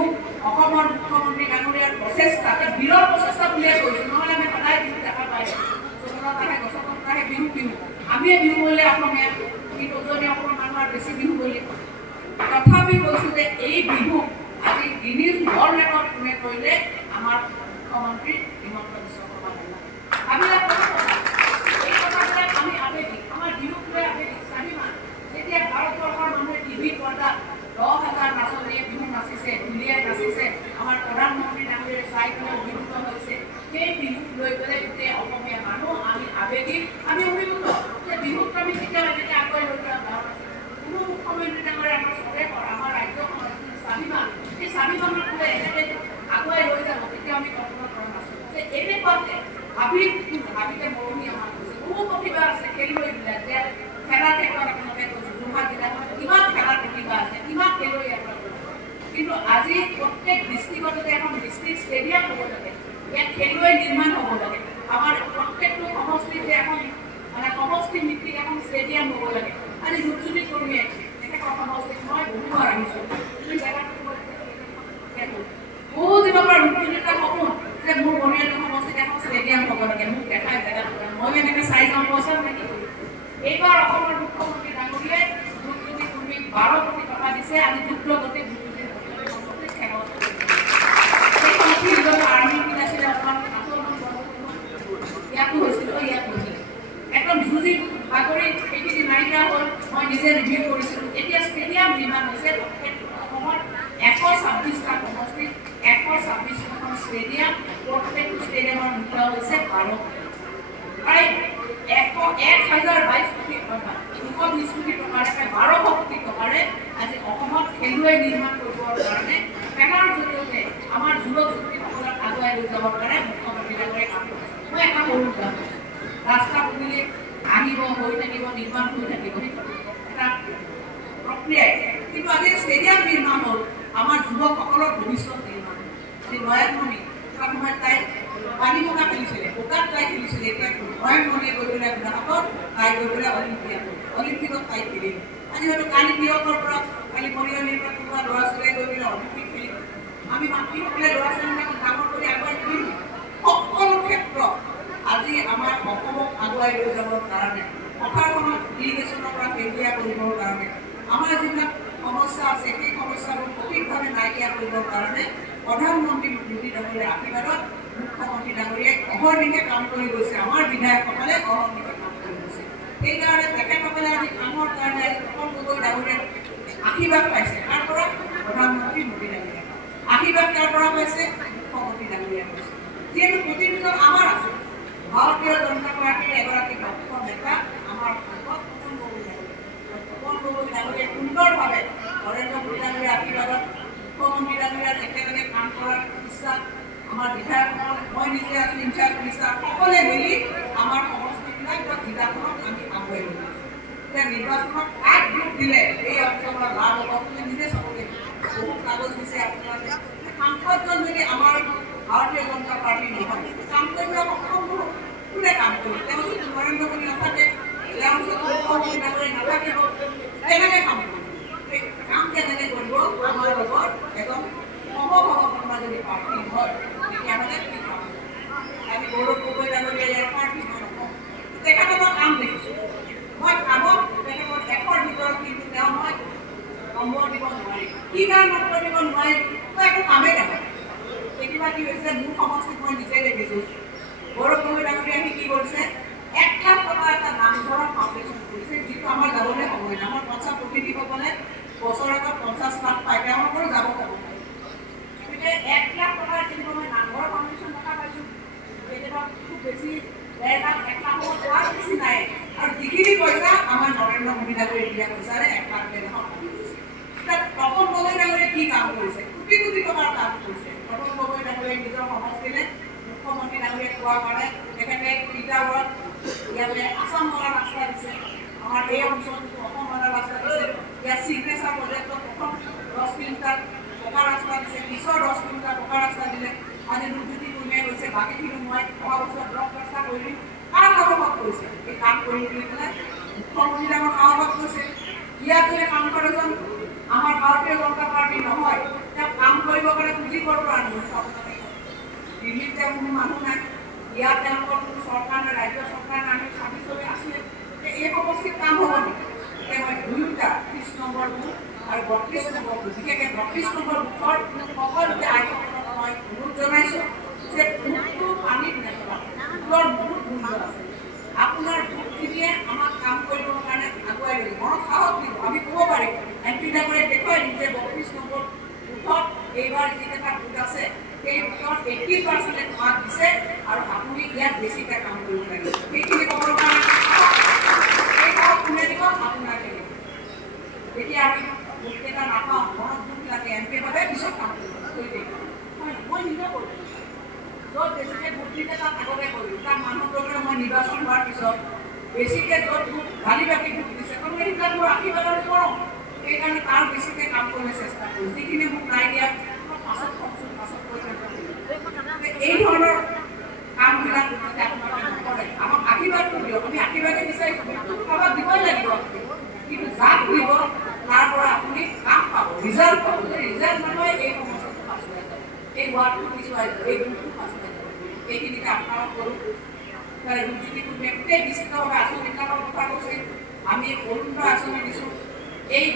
অসমৰ মুখ্যমন্ত্ৰী ডাঙৰীয়াৰ প্ৰচেষ্টা বীৰৰ প্ৰচেষ্টা বুলিয়ে কৈছোঁ নহ'লে আমি সদায় বিহু দেখা পাইছোঁ চৌধত আহে গছত আহে বিহু আমিয়ে বিহু বুলিলে অসমীয়া কিন্তু উজনি অসমৰ মানুহৰ বেছি বিহু বুলি তথাপি কৈছোঁ যে এই বিহু আজি গিনিজ ৱৰ্ল্ড ৰেকৰ্ড কোনে কৰিলে আমাৰ মুখ্যমন্ত্ৰী হিমন্ত বিশ্ব শৰ্মা ডাঙৰীয়া এই কথাবিলাক আমি আবেগিক আমাৰ বিহুক লৈ আবেগিক স্বাভিমান যেতিয়া ভাৰতবৰ্ষৰ মানুহে টিভি পৰ্দাত ১০,০০০ নাচনীয়ে বিহু নাচিছে ঢুলীয়াই নাচিছে আমাৰ প্ৰধানমন্ত্ৰী ডাঙৰীয়াই চাই পেলাই অভিভূত হৈছে সেই বিহুক লৈ পেলাই গোটেই অসমীয়া মানুহ আমি আবেগিক আমি অভিভূত যে বিহুক আমি কেতিয়াও এনেকৈ আগুৱাই লৈ যোৱা কোনো মুখ্যমন্ত্ৰী ডাঙৰীয়া আমাৰ স্বদেশৰ আমাৰ ৰাজ্যখনৰ স্বাভিমান সেই স্বাভিমানক লৈ এনেকৈ আগুৱাই লৈ যাব তেতিয়া আমি কল্পনা কৰা নাছিলোঁ যে এনেকুৱাতে ভাবিতে মৰমী আমাৰ হৈছে বহু প্ৰতিভা আছে খেলুৱৈবিলাক যে খেলা ক্ষেত্ৰত আপোনালোকে কৈছোঁ যোৰহাট জিলাখনত কিমান খেলাৰ প্ৰতিভা আছে কিমান খেলুৱৈ আছে কিন্তু আজি প্ৰত্যেক ডিষ্ট্ৰিক্টতে এখন ডিষ্ট্ৰিক্ট ষ্টেডিয়াম হ'ব লাগে ইয়াত খেলুৱৈ নিৰ্মাণ হ'ব লাগে আমাৰ প্ৰত্যেকটো সমষ্টিতে এখন মানে সমষ্টি ভিত্তিক এখন ষ্টেডিয়াম হ'ব লাগে আজি ৰূপজ্যোতি কৰ্মীয়ে তেখেতৰ সমষ্টিত মই বহুবাৰ আহিছোঁ বহু দিনৰ পৰা ৰূপজ্যোতিৰ সপোন যে মোৰ বনিয়াদী সমষ্টিত এখন ষ্টেডিয়াম হ'ব লাগে মোক দেখাই জেগা মই এনেকৈ চাই যাওঁ পইচা নেকি এইবাৰ অসমৰ মুখ্যমন্ত্ৰী ডাঙৰীয়াই ৰূপজ্যোতি কৰ্মীক ১২ কোটি টকা দিছে আমি দ্ৰুতগতিত আৰ্মি কি আছিলে ইয়াতো হৈছিল একদম যুঁজি বাগৰি সেইখিনি নাই নিজে ৰিভিউ কৰিছিলোঁ। এতিয়া ষ্টেডিয়াম নিৰ্মাণ হৈছে অসমত 126টা সমষ্টিত 126খন ষ্টেডিয়াম, প্ৰত্যেকটো ষ্টেডিয়ামৰ মূল্য হৈছে 12 প্ৰায় 1,022 কোটি টকা, 220 কোটি টকাৰে 12 কোটি টকাৰে আজি অসমত খেলুৱৈ নিৰ্মাণ কৰিবৰ কাৰণে খেলৰ জৰিয়তে আমাৰ যুৱক যুৱতীসকলক আগুৱাই লৈ যাবৰ কাৰণে মুখ্যমন্ত্ৰীসকলে কাম কৰিছে। মই এটা সৰু উদাহৰণ, ৰাস্তা পদূলি আহিব, হৈ থাকিব, নিৰ্মাণ হৈ থাকিব, এটা প্ৰক্ৰিয়াই। কিন্তু আজি ষ্টেডিয়াম নিৰ্মাণ হ'ল, আমাৰ যুৱকসকলৰ ভৱিষ্যত নিৰ্মাণ। আজি নয়নমণি এটা সময়ত তাই পানী মুগা খেলিছিলে, বোকাত তাই খেলিছিলে, এতিয়া নয়নমণিয়ে গৈ পেলাই গোলাঘাটত তাই গৈ পেলাই অলিম্পিকত তাই খেলিলে। আজি হয়তো কালি তিয়কৰ পৰা, কালি মৰিয়নিৰ পৰা কোনোবা ল'ৰা ছোৱালীয়ে গৈ পেলাই অলিম্পিক খেলিব। আমি মাতৃসকলে ল'ৰা ছোৱালীবিলাকক ডাঙৰ কৰি আগুৱাই তুলিম। সকলো ক্ষেত্ৰত আজি আমাৰ অসমক আগুৱাই লৈ যাবৰ কাৰণে, পথাৰখনত ইৰিগেশ্যনৰ পৰা সেউজীয়া কৰিবৰ কাৰণে, আমাৰ যিবিলাক সমস্যা আছে সেই সমস্যাবোৰ সঠিকভাৱে নাইকিয়া কৰিবৰ কাৰণে প্ৰধানমন্ত্ৰী মোদী ডাঙৰীয়াৰ আশীৰ্বাদত মুখ্যমন্ত্ৰী ডাঙৰীয়াই অহৰ্নিশে কাম কৰি গৈছে। আমাৰ বিধায়কসকলে অহৰ্নিশে কাম কৰি গৈছে। সেইকাৰণে তেখেতসকলে আজি কামৰ কাৰণে অসম গগৈ ডাঙৰীয়াৰ আশীৰ্বাদ পাইছে। তাৰ পৰা প্ৰধানমন্ত্ৰী মোদী ডাঙৰীয়া, আশীৰ্বাদ তাৰ পৰা পাইছে মুখ্যমন্ত্ৰী ডাঙৰীয়া পাইছে। যিহেতু প্ৰতিনিধিত্ব আমাৰ আছে, ভাৰতীয় জনতা পাৰ্টীৰ এগৰাকী দক্ষ নেতা আমাৰ অসমত অসম গগৈ ডাঙৰীয়াই সুন্দৰভাৱে নৰেন্দ্ৰ মোদী ডাঙৰীয়াৰ আশীৰ্বাদত মুখ্যমন্ত্ৰী ডাঙৰীয়াৰ একেলগে কাম কৰাৰ বিশ্বাস আমাৰ বিধায়কসকল, মই নিজে আছোঁ ইনচাৰ্জ মিনিষ্টাৰ, সকলোৱে মিলি আমাৰ সমষ্টিবিলাক বা জিলাখনক আমি আগুৱাই লৈ গৈছোঁ। এতিয়া নিৰ্বাচনত কাক ভোট দিলে এই অঞ্চলৰ লাভ হ'ব আপুনি নিজে চাবগে। বহুত কাগজ দিছে আপোনালোকে। সাংসদজন যদি আমাৰ ভাৰতীয় জনতা পাৰ্টি নহয়, কাম কৰিব অসম্ভৱ। কোনে কাম কৰিব? তেওঁ যদি নৰেন্দ্ৰ মোদী নাথাকে, তেওঁ যদি মুখ্যমন্ত্ৰী ডাঙৰীয়া নাথাকিব, কেনেকৈ কাম কৰিব? কাম কেনেকৈ কৰিব? আমাৰ লগত এজন সমভাৱাপন্ন যদি প্ৰাৰ্থী হয়, তেতিয়াহ'লে কি কাম? আজি গৌৰৱ গগৈ ডাঙৰীয়া ইয়াৰ প্ৰাৰ্থী নহয়, তেখেতৰ কাম দেখিছোঁ। মই কামত তেখেতৰ 100ৰ ভিতৰত কিন্তু তেওঁ মই নম্বৰ দিব নোৱাৰিম। কি কাৰণ নম্বৰ দিব নোৱাৰিম? মই একো কামেই নাপাওঁ। কেতিয়াবা কি হৈছে, মোৰ সমষ্টিত মই নিজে দেখিছোঁ, গৌৰৱ গগৈ ডাঙৰীয়াই কি কৰিছে, 1 লাখ টকা এটা নামঘৰৰ ফাউণ্ডেশ্যন কৰিছে, যিটো আমাৰ যাবলৈ সময় নাই। আমাৰ পঞ্চায়ত প্ৰতিনিধিসকলে বছৰেকত 50 লাখ পায়, তেওঁলোকৰো যাব সময় নাই। গতিকে 1 লাখ টকাৰ কিন্তু মই নামঘৰৰ ফাউণ্ডেশ্যন টকা পাইছোঁ, কেতিয়াবা খুব বেছি 1.5 লাখ 1 লাখ টকাৰ বেছি নাই। আৰু যিখিনি পইচা আমাৰ নৰেন্দ্ৰ মোদী ডাঙৰীয়াই দিয়া পইচাৰে 1 লাখ 1.5 লাখ পাতি গৈছে। তপন গগৈ ডাঙৰীয়াই কি কাম কৰিছে? কোটি কোটি টকাৰ কাম কৰিছে। তপন গগৈ ডাঙৰীয়াই নিজৰ সমষ্টিলে মুখ্যমন্ত্ৰী ডাঙৰীয়াই কোৱাৰ কাৰণে তেখেতে তিতাবৰত ইয়াতে আসাম মৰা ৰাস্তা দিছে, আমাৰ এই অঞ্চলটো অসম মৰা ৰাস্তা দিছে। ইয়াত চিগনেচাৰ প্ৰজেক্টত প্ৰথম 10 কিলোমিটাৰ পকা ৰাস্তা দিছে, পিছৰ 10 কিলোমিটাৰ পকা ৰাস্তা দিলে। আজি ৰূপজ্যোতি কুৰ্মীয়ে গৈছে, বাকীখিনি মই অহা বছৰ ব্লক ৰাস্তা কৰি দিম। কাৰ সাহসত কৰিছে এই কাম কৰি পেলাই? মুখ্যমন্ত্ৰী ডাঙৰ সাহসত কৈছে। ইয়াত যদি কাম কৰেজন আমাৰ ভাৰতীয় জনতা পাৰ্টি নহয়, তেওঁ কাম কৰিবৰ কাৰণে পুঁজি ক'ৰ পৰা আনিব? দিল্লীত তেওঁ কোনো মানুহ নাই, ইয়াত তেওঁলোকৰ কোনো চৰকাৰ নাই, ৰাজ্য চৰকাৰ নাই, ছাব্বিছলৈ আছিলে। এই সমষ্টিত কাম হ'ব নেকি? এতিয়া মই 2টা 30 নম্বৰ বুথ আৰু 32 নম্বৰ বুথ, বিশেষকৈ 32 নম্বৰ বুথৰ সকলোকে আইসকলক মই অনুৰোধ জনাইছোঁ যে বুথটো পানীত নেপেলাব। বুথৰ বহুত মূল্য আছে। আপোনাৰ বুথখিনিয়ে আমাক কাম কৰিবৰ কাৰণে আগুৱাই লৈ মনত সাহস দিব। আমি ক'ব পাৰিম, এমপি ডাঙৰীয়াই দেখুৱাই দিম যে 32 নম্বৰ বুথত এইবাৰ যিকেইটা বুথ আছে সেই বুথত 80% মাৰ্ক দিছে আৰু আপুনি ইয়াত বেছিকৈ কাম কৰিব লাগিব। সেইখিনি ক'বৰ কাৰণে এই কাম কোনে দিব? আপোনাকে দিব। যেতিয়া আমি বুথকেইটা নাপাওঁ, মনত দুখ লাগে, এমপিৰ বাবে পিছত কাম কৰি দিম। মই নিজে কৰোঁ, য'ত বেছিকৈ ভোট দিলে তাত আগতে কৰিলোঁ। তাত মানুহ গৈ মই নিৰ্বাচন হোৱাৰ পিছত বেছিকৈ য'ত ভোট গালি বাকি ভোট দিছে, গতিকে সেইবিলাক মোৰ আশীৰ্বাদত কৰোঁ। সেইকাৰণে তাৰ বেছিকৈ কাম কৰিবলৈ চেষ্টা কৰোঁ। যিখিনি মোক নাই দিয়া পাছত কওকচোন, পাছত কৈ এই ধৰণৰ কামবিলাক যাতে আপোনালোকে নকৰে, আমাক আশীৰ্বাদটো দিয়ক। আমি আশীৰ্বাদে বিচাৰিছোঁ, কাৰোবাক দিবই লাগিব, কিন্তু যাক দিব তাৰ পৰা আপুনি কাম পাব, ৰিজাল্ট পাব। ৰিজাল্ট নহয় এই সমস্যাটো পাছ হৈ যাব, এই ৱাৰ্ডটো পিছুৱাই যাব, এই গ্ৰুপটো পাছ হৈ যাব। এইখিনিকে আপোনালোক কৰোঁ। ৰূপজ্যোতি কুৰ্মীয়ে গোটেই বিস্তৃতভাৱে আঁচনিবিলাকৰ কথা কৈছে। আমি অৰুণোদয় আঁচনি দিছোঁ। এই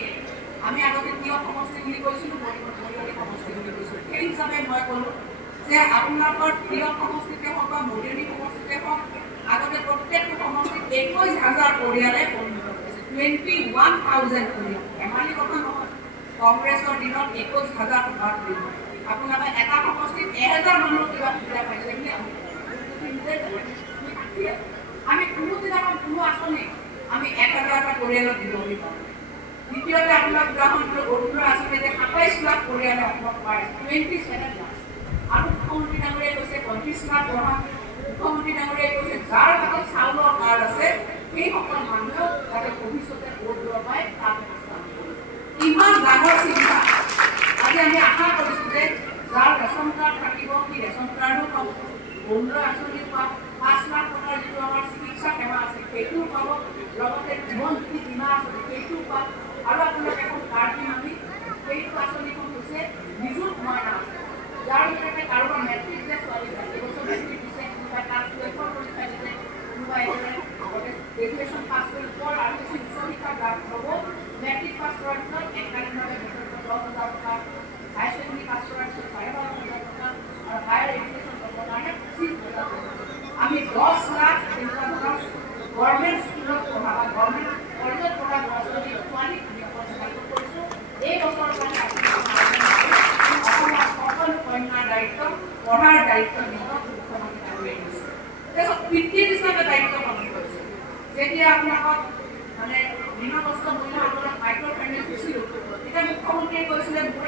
আমি আগতে কিয় সমষ্টি বুলি কৈছিলোঁ, মৰিয়নি সমষ্টি বুলি কৈছিলোঁ। সেই হিচাপে মই ক'লোঁ যে আপোনালোকৰ প্ৰিয় সমষ্টিতে হওক বা মৰিয়নি সমষ্টিতে হওক, আগতে প্ৰত্যেকটো সমষ্টিত 21,000 পৰিয়ালে পৰিণত কৰিছে। 21,000 কোটি এমালি কথা নহয় কংগ্ৰেছৰ দিনত 21,000 সভা কৰিব আপোনালোকে এটা সমষ্টিত 1000 মানুহৰ কিবা সুবিধা পাইছে বুলি আমি কোনোদিনাখন কোনো আঁচনি আমি 1000টা পৰিয়ালত দিব লাগিব দ্বিতীয়তে আপোনাক উদাহৰণ দিলোঁ অৰুণোদয় আঁচনিতে 27 লাখ পৰিয়ালে অসমত পায় 27 লাখ আৰু মুখ্যমন্ত্ৰী ডাঙৰীয়াই কৈছে 35 লাখ বঢ়াম মুখ্যমন্ত্ৰী ডাঙৰীয়াই কৈছে যাৰ হাতত চাউলৰ কাৰ্ড আছে সেইসকল মানুহেও যাতে ভৱিষ্যতে ভোট দিব পাৰে তাত ইমান ডাঙৰ চিন্তা আজি আমি আশা কৰিছোঁ যে যাৰ ৰেচন কাৰ্ড থাকিব সেই ৰেচন কাৰ্ডো পাব অৰুণোদয় আঁচনি পাব 5 লাখ টকাৰ যিটো আমাৰ চিকিৎসা সেৱা আছে সেইটোও পাব লগতে জীৱন জ্যোতি বীমা আঁচনি সেইটোও পাব আৰু আপোনাক এখন কাৰ্ড দিম আমি সেইটো আঁচনিখন হৈছে নিযুত মইনা আছে যাৰ জৰিয়তে কাৰোবাৰ মেট্ৰিক যে ছোৱালী যায় এইবছৰ মেট্ৰিক দিছে কোনোবাই ক্লাছ 12ৰ পৰীক্ষা দিছে কোনোবাই গ্ৰেজুৱেশ্যন পাছ কৰি পৰ আৰু বেছি উচ্চ শিক্ষা লাভ হ'ব মেট্ৰিক পাছ কৰাৰ পিছত একাডেমিভাৱে বছৰত 10,000 টকা হায়াৰ ছেকেণ্ডেৰী পাছ কৰাৰ পিছত 12,500 টকা আৰু হায়াৰ এডুকেশ্যন ল'বৰ কাৰণে 25,000 টকা আমি 10 লাখ তেনেকুৱা ধৰণৰ গভৰ্ণমেণ্ট স্কুলত পঢ়া বা গভৰ্ণমেণ্ট কলেজত পঢ়া ল'ৰা ছোৱালী ছোৱালীক আমি সহায় কৰিছোঁ এই বছৰৰ কাৰণে অসমৰ সকলো কন্যাৰ দায়িত্ব পঢ়াৰ দায়িত্ব নিজক মুখ্যমন্ত্ৰী ডাঙৰীয়াই দিছে তাৰপিছত পিতৃ হিচাপে দায়িত্ব পালন কৰিছে যেতিয়া আপোনালোকক মানে ঋণগ্ৰস্ত মহিলাসকলক মাইক্ৰ' ফাইনেন্স দিছিলোঁ তেতিয়া মুখ্যমন্ত্ৰীয়ে কৈছিলে মোৰ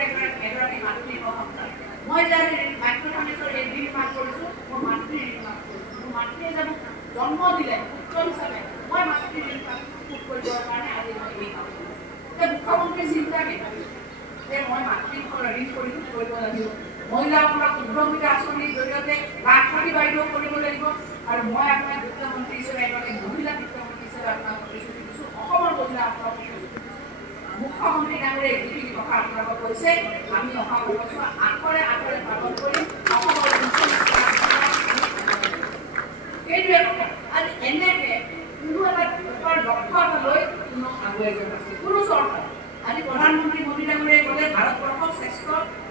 এগৰাকী মাতৃৰ অভাৱ নাই মই যে মাইক্ৰ' ফাইনেন্সৰ এই ঋণ মাফ কৰিছোঁ মোৰ মাতৃৰ ঋণ মাফ কৰিছোঁ মোৰ মাতৃয়ে যে মোক জন্ম দিলে পুত্ৰ হিচাপে মই মাতৃৰ ঋণ শোধ কৰিবৰ কাৰণে আজি মই এই কাম কৰিছোঁ এতিয়া মুখ্যমন্ত্ৰীয়ে চিন্তা কৰিছে যে মই মাতৃসকলৰ ঋণ পৰিশোধ কৰিব লাগিব মহিলাসকলক উদ্যমিতা আঁচনিৰ জৰিয়তে লাখপতি বাইদেউ কৰিব লাগিব আৰু মই আপোনাৰ বিত্তমন্ত্ৰী হিচাপে এগৰাকী মহিলা বিত্তমন্ত্ৰী হিচাপে আপোনাক প্ৰতিশ্ৰুতি দিছোঁ অসমৰ মহিলাসকলক মুখ্যমন্ত্ৰী ডাঙৰীয়াই যিখিনি কথা আপোনালোকক কৈছে আমি অহা বছৰ আখৰে আখৰে পালন কৰিম অসমৰ সেইটোৱে আজি এনেকৈ কোনো এটা লক্ষ্য এটা লৈ কোনো আগুৱাই যোৱা নাছিল কোনো চৰকাৰ আজি প্ৰধানমন্ত্ৰী মোদী ডাঙৰীয়াই ক'লে ভাৰতবৰ্ষৰ শ্ৰেষ্ঠ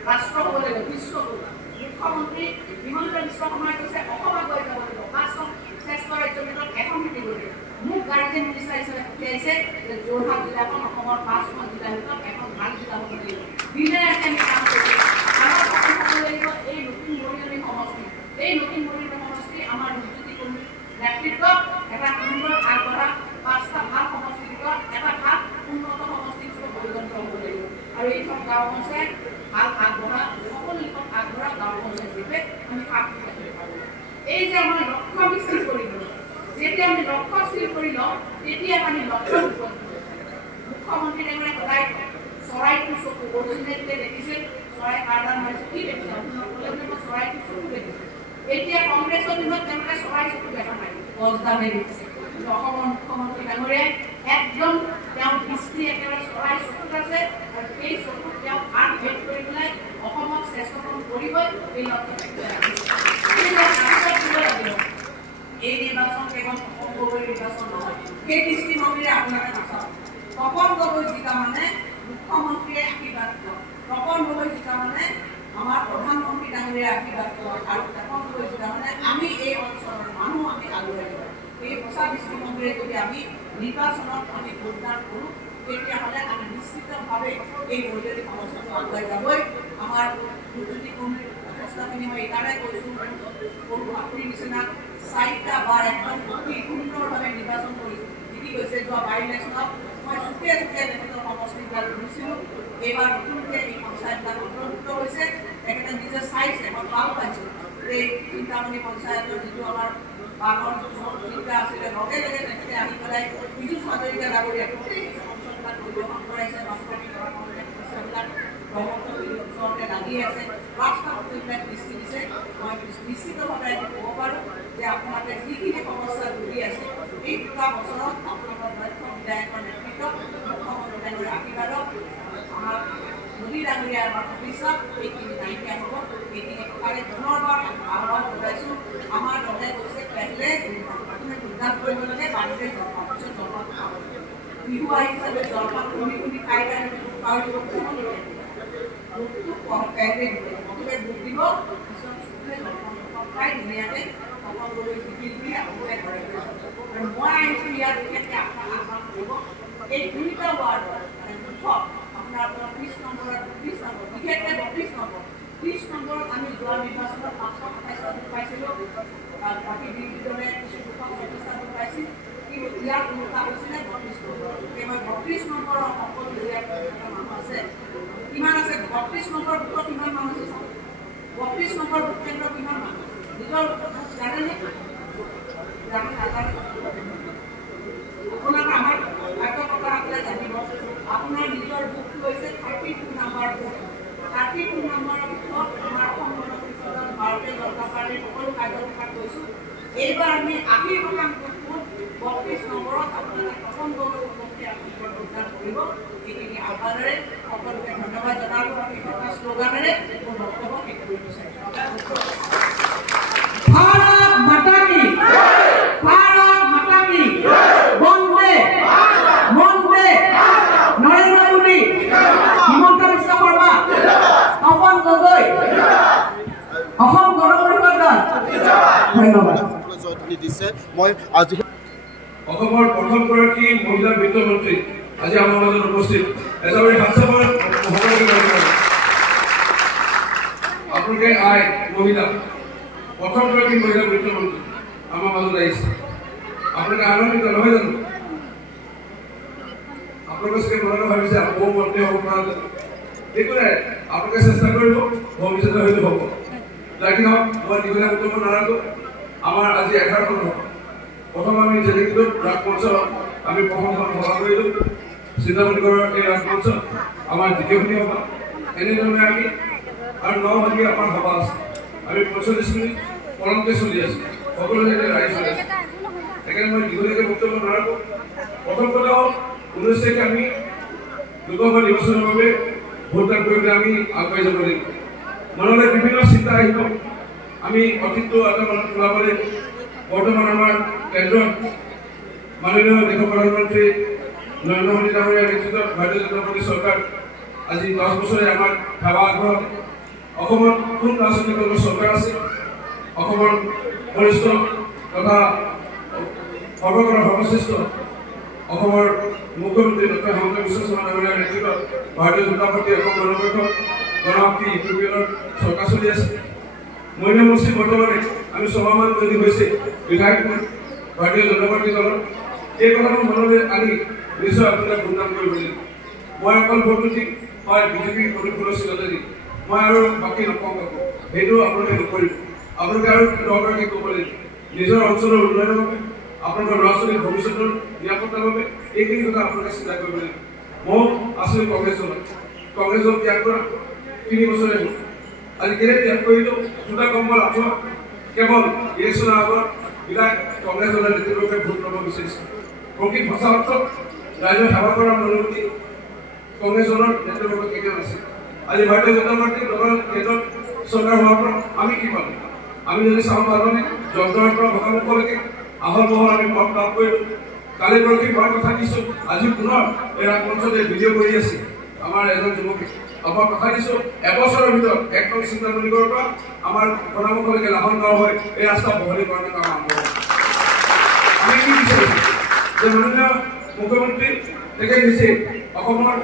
ৰাষ্ট্ৰ হ'ব লাগিব বিশ্বতো মুখ্যমন্ত্ৰী হিমন্ত বিশ্ব শৰ্মাই কৈছে অসম আগুৱাই যাব লাগিব 5খন শ্ৰেষ্ঠ ৰাজ্যৰ ভিতৰত এখন থাকিব লাগিব মোক গাৰ্জেন মিনিষ্টাৰ হিচাপে পঠিয়াইছে যে যোৰহাট জিলাখন অসমৰ 5খন জিলাৰ ভিতৰত এখন ভাল জিলা হ'ব লাগিব দিনে ৰাতি আমি কাম কৰিছোঁ আমাৰ সপোন হ'ব লাগিব এই নতুন মৰিয়নি সমষ্টি এই নতুন মৰিয়নি সমষ্টি আমাৰ দুৰ্যোগী কৰ্মীৰ নেতৃত্বত এটা সুন্দৰ আগবঢ়া 5টা ভাল সমষ্টিৰ ভিতৰত এটা ভাল উন্নত সমষ্টি হিচাপে পৰিগণিত হ'ব লাগিব আৰু এইখন গাঁও পঞ্চায়ত ভাল আগবঢ়া সকলো লিখত আগবঢ়া গাঁও পঞ্চায়ত হিচাপে আমি কাম কৰিব পাৰোঁ এই যে আমাৰ লক্ষ্য আমি স্থিৰ কৰিব যেতিয়া আমি লক্ষ্য স্থিৰ কৰি লওঁ তেতিয়া আমি লক্ষ্য মুখ্যমন্ত্ৰী ডাঙৰীয়াই সদায় চৰাইটো চকু অৰিজিনেলতে দেখিছিল চৰাই কাৰ্ডান হৈছে কি দেখিছে আপোনালোকে মই চৰাইটো চকু দেখিছোঁ এতিয়া কংগ্ৰেছৰ দিনত তেওঁলোকে চৰাই চকু দেখা নাই গছডালহে দেখিছে কিন্তু অসমৰ মুখ্যমন্ত্ৰী ডাঙৰীয়াই একদম তেওঁ দৃষ্টি একেবাৰে চৰাই চকুত আছে আৰু সেই চকুত তেওঁ আন ভেদ কৰি পেলাই অসমক শ্ৰেষ্ঠতম কৰিবই এই লক্ষ্য এই নিৰ্বাচন কেৱল তপন গগৈৰ নিৰ্বাচন নহয় সেই দৃষ্টিভংগীৰে আপোনালোকে নাচাওক তপন গগৈ জিকা মানে মুখ্যমন্ত্ৰীয়ে আশীৰ্বাদ কৰক তপন গগৈ জিকা মানে আমাৰ প্ৰধানমন্ত্ৰী ডাঙৰীয়াই আশীৰ্বাদ কৰক আৰু তপন গগৈ জিকা মানে আমি এই অঞ্চলৰ মানুহ আমি আগুৱাই যাওঁ এই সঁচা দৃষ্টিভংগীৰে যদি আমি নিৰ্বাচনত আমি ভোটদান কৰোঁ তেতিয়াহ'লে আমি নিশ্চিতভাৱে এই মৰিয়নি সমস্যাটো আগুৱাই যাবই আমাৰ দুৰ্যোগী কৰ্মীৰ যথেষ্টখিনি মই এইকাৰণে কৈছোঁ সৰু আপুনিৰ নিচিনা 4টা বাৰ একদম অতি সুন্দৰভাৱে নিৰ্বাচন কৰি জিকি গৈছে যোৱা বাই ইলেকশ্যনত মই চুকে চুকে তেখেতৰ সমষ্টিবিলাক ঘূৰিছিলোঁ এইবাৰ নতুনকৈ এই পঞ্চায়তবিলাক অন্তৰ্ভুক্ত হৈছে তেখেতে নিজে চাইছে মই ভাল পাইছোঁ এই চিন্তামণি পঞ্চায়তৰ যিটো আমাৰ বাঘৰ চিন্তা আছিলে লগে লগে তেখেতে আহি পেলাই পীযুষ হাজৰিকা ডাঙৰীয়াই গোটেই অঞ্চলবিলাক পৰিদৰ্শন কৰাইছে বাছপাতি কৰা সমস্যাবিলাক ব্ৰহ্মপুত্ৰৰ ওচৰতে লাগি আছে ৰাস্তাত সেইবিলাক দৃষ্টি দিছে মই নিশ্চিতভাৱে আজি ক'ব পাৰোঁ যে আপোনালোকে যিখিনি সমস্যা ভুগি আছে এই 2টা বছৰত আপোনালোকৰ দক্ষ বিধায়কৰ নেতৃত্বত মুখ্যমন্ত্ৰী ডাঙৰীয়াৰ আশীৰ্বাদত আমাৰ মোদী ডাঙৰীয়াৰ আমাৰ ভৱিষ্যত এইখিনি নাইকিয়া হ'ব এইখিনি কথাৰে পুনৰবাৰ আহ্বান জনাইছোঁ আমাৰ দলে কৈছে পেহলে প্ৰথমে যোগদান কৰিব লাগে বাহিৰে জলপান পিছত জলপান খাব বিহু আহিছে যে জলপান খুন্দি খুন্দি খাই খাই ভোটটো পেহলে প্ৰথমে ভোট দিব পিছত জলপান খাই ধুনীয়াকৈ তপন গগৈ জিকি দি আগুৱাই ঘৰে আৰু মই আহিছোঁ ইয়াত বিশেষকৈ আপোনাক আহ্বান কৰিব এই দুইটা ৱাৰ্ডৰ মানে মুঠত আপোনাৰ 30 নম্বৰ বিশেষকৈ 32 নম্বৰ 30 নম্বৰত আমি যোৱা নিৰ্বাচনত 527টা ভোট পাইছিলোঁ বাকী বিৰোধী কিছু 236টা ভোট পাইছিল কিন্তু ইয়াৰ উল্টা হৈছিলে 32 নম্বৰ কেৱল 32 নম্বৰৰ সকলো ইয়াত মানুহ আছে কিমান আছে 32 নম্বৰ বুথত কিমান মানুহ আছে 32 নম্বৰ বুথ কেন্দ্ৰ কিমান মানুহ নিজৰ জানেনে আপোনাৰ আমাৰ কাৰ্যকৰ্তাসকলে জানিব আপোনাৰ নিজৰ বুথটো হৈছে 32 নম্বৰ বুথ 32 নম্বৰৰ বুথত আমাৰ অসম গণ পৰিষদৰ ভাৰতীয় জনতা পাৰ্টিৰ সকলো কাৰ্যকৰ্তাক কৈছোঁ এইবাৰ আমি 80% বুথ 32 নম্বৰত আপোনালোকে প্ৰথম গণপক্ষে আপোনালোকৰ ভোটদান কৰিব এইখিনি আহ্বানেৰে সকলোকে ধন্যবাদ জনালোঁ আৰু এটা শ্লোগানেৰে মোৰ বক্তব্য শেষ কৰিব বিচাৰিছোঁ ভাৰত মাতা কি ভাৰত মাতা কি বন্দে বন্দে নৰেন্দ্ৰ মোদী হিমন্ত বিশ্ব শৰ্মা তপন গগৈ অসম গণ পৰিষদ দল ধন্যবাদ মই আজি অসমৰ প্ৰথমগৰাকী মহিলা বিত্তমন্ত্ৰী আজি আমাৰ মাজত উপস্থিত একেবাৰে হাতচাপৰ আপোনালোকে আই মহিলা প্ৰথমগৰাকী মহিলা বিত্তমন্ত্ৰী আমাৰ মাজত আহিছে আপোনালোকে আনন্দিত নহয় জানো আপোনালোকে মনত ভাবিছে আকৌ মন্ত্ৰী হ'ব পৰা একো নাই আপোনালোকে চেষ্টা কৰিব ভৱিষ্যতে হয়তো হ'ব যাকে হওক মই দীঘলীয়া বক্তব্য নাৰাখোঁ আমাৰ আজি 11খন হ'ব প্ৰথম আমি জেলেকিটোত ৰাজমঞ্চ আমি প্ৰথমখন সভা কৰিলোঁ চিন্তামণিগড়ৰ এই ৰাজমঞ্চ আমাৰ দ্বিতীয়খিনি সভা এনেধৰণে আমি আৰু 9 ভাগি আমাৰ সভা আছে আমি 45 মিনিট পলমকৈ চলি আছোঁ সকলো জেগাতে ৰাইজ চলি আছে সেইকাৰণে মই দীঘলীয়াকৈ বক্তব্য নাৰাখোঁ প্ৰথম কথা হ'ল 19 তাৰিখে আমি লোকসভা নিৰ্বাচনৰ বাবে ভোটদান কৰিবলৈ আমি আগুৱাই যাব লাগিব মনলৈ বিভিন্ন চিন্তা আহিব আমি অতীতটো এটা মনত পেলাব লাগিব বৰ্তমান আমাৰ কেন্দ্ৰত মাননীয় দেশৰ প্ৰধানমন্ত্ৰী নৰেন্দ্ৰ মোদী ডাঙৰীয়াৰ নেতৃত্বত ভাৰতীয় জনতা পাৰ্টি চৰকাৰ আজি 10 বছৰে আমাক সেৱা আগবঢ়ালে অসমত কোন ৰাজনৈতিক দলৰ চৰকাৰ আছে অসমৰ বৰিষ্ঠ তথা সৰ্বকালৰ সৰ্বশ্ৰেষ্ঠ অসমৰ মুখ্যমন্ত্ৰী ডক্টৰ হিমন্ত বিশ্ব শৰ্মা ডাঙৰীয়াৰ নেতৃত্বত ভাৰতীয় জনতা পাৰ্টি অসম গণ পৰিষদ গণশক্তি ইউপিএলৰ চৰকাৰ চলি আছে মহিলা মন্ত্ৰী বৰ্তমানে আমি সভামান যদি হৈছে বিধায়ক ভাৰতীয় জনতা পাৰ্টি দলৰ এই কথাটো মনলৈ আনি নিশ্চয় আপোনালোকে ভোটদান কৰিব লাগিব মই অকল ভোটটো দিম হয় বিজেপিৰ প্ৰতিফলৰ চিহ্নতে দিম মই আৰু বাকী নকওঁ কাকো সেইটো আপোনালোকে নকৰিব আপোনালোকে আৰু দৰকাৰকৈ ক'ব লাগিব নিজৰ অঞ্চলৰ উন্নয়নৰ বাবে আপোনালোকৰ ল'ৰা ছোৱালীৰ ভৱিষ্যতৰ নিৰাপত্তাৰ বাবে এইখিনি কথা আপোনালোকে চিন্তা কৰিব লাগিব মই আছিলোঁ কংগ্ৰেছ দল ত্যাগ কৰা 3 বছৰে হ'ল আজি কেলে ত্যাগ কৰিলোঁ দুটা কম্বল আঁঠুৱা কেৱল ইলেকশ্যনৰ আগত বিলাক কংগ্ৰেছ দলৰ নেতৃত্বকে ভোট ল'ব বিচাৰিছে প্ৰকৃত সঁচা অৰ্থত ৰাইজৰ সেৱা কৰাৰ মনোভূতি কংগ্ৰেছ দলৰ নেতৃত্বকে কেতিয়াও নাছিল আজি ভাৰতীয় জনতা পাৰ্টিৰ দলৰ কেন্দ্ৰত চৰকাৰ হোৱাৰ পৰা আমি কি পালোঁ আমি যদি চাওঁ পাৰোঁনে যন্ত্ৰৰ পৰা ভগামুখলৈকে আহল বহল আমি পথ লাভ কৰিলোঁ কালি পৰহি মই কথা দিছোঁ আজি পুনৰ এই ৰাজমঞ্চতে ভিডিঅ' কৰি আছে আমাৰ এজন যুৱকে আমাৰ কথা দিছোঁ এবছৰৰ ভিতৰত একদম চিন্তামণিগড়ৰ পৰা আমাৰ ভগামুখলৈকে লাহন গাঁও হয় এই ৰাস্তা বহলীকৰণৰ কাম আৰম্ভ হ'ব আমি কি বিচাৰিছোঁ যে মাননীয় মুখ্যমন্ত্ৰী তেখেত নিজে অসমৰ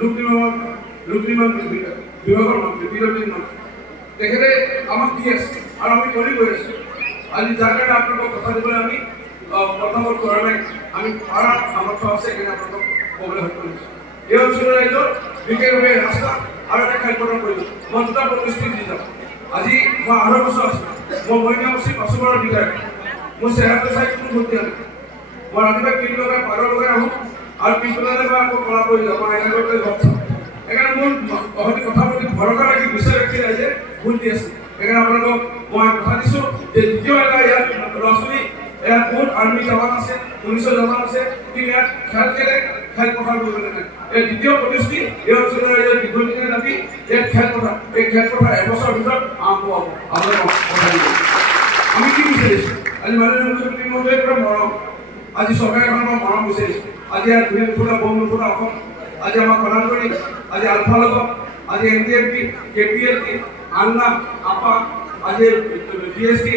লোক নিৰ্মাণ বিভাগৰ মন্ত্ৰী বিৰোধী মন্ত্ৰী তেখেতে আমাক দি আছে আৰু আমি কৰি গৈ আছোঁ আজি যাৰ কাৰণে আপোনালোকক কথা দিবলৈ আমি প্ৰথমত কৰা নাই আমি পাৰাৰ সামৰ্থ্য আছে সেইকাৰণে আপোনালোকক ক'বলৈ সক্ষম হৈছোঁ এই অঞ্চলৰ ৰাইজৰ বিশেষভাৱে ৰাস্তা আৰু এটা খেলপথাৰ কৰিলোঁ মই দুটা প্ৰতিশ্ৰুতি দি যাম আজি মই 8 বছৰ আছোঁ মই মৰিগাঁও 5 বাৰৰ বিধায়ক মোৰ চেহেৰাটো চাই কোনো ভোট দিয়া নাই মই ৰাতিপুৱা কিনি লগাই পাৰৰ লগাই আহোঁ আৰু পিছবেলালৈ মই আকৌ কলা কৰি যাওঁ মই এনেকৈ ঘৰত চাওঁ সেইকাৰণে মোৰ হয়তো কথা প্ৰতি ভৰসা ৰাখি বিশ্বাস ৰাখি ৰাইজে ভোট দি আছে সেইকাৰণে আপোনালোকক মই কথা দিছোঁ যে দ্বিতীয় এটা ইয়াত ল'ৰা ছোৱালী ইয়াত বহুত আৰ্মি জৱান আছে পুলিচৰ জৱান আছে কিন্তু ইয়াত খেলপথাৰ কৰিবলৈ নাই এই দ্বিতীয় প্ৰতিশ্ৰুতি এই অঞ্চলৰ ৰাইজৰ দীৰ্ঘদিনীয়া দাবী এই খেলপথাৰ এবছৰৰ ভিতৰত আৰম্ভ হ'ব আপোনালোকক কথা দিব আমি কি বিচাৰিছোঁ আজি মাননীয় মুখ্যমন্ত্ৰী মহোদয়ৰ পৰা মৰম আজি চৰকাৰখনৰ পৰা মৰম বিচাৰিছোঁ আজি ইয়াত ধুনীয়া নুফুটা বম নুফুটা অসম আজি আমাক প্ৰদান কৰি আজি আলফা লগত আজি NDFB KPLT আন্না আপা আজি GST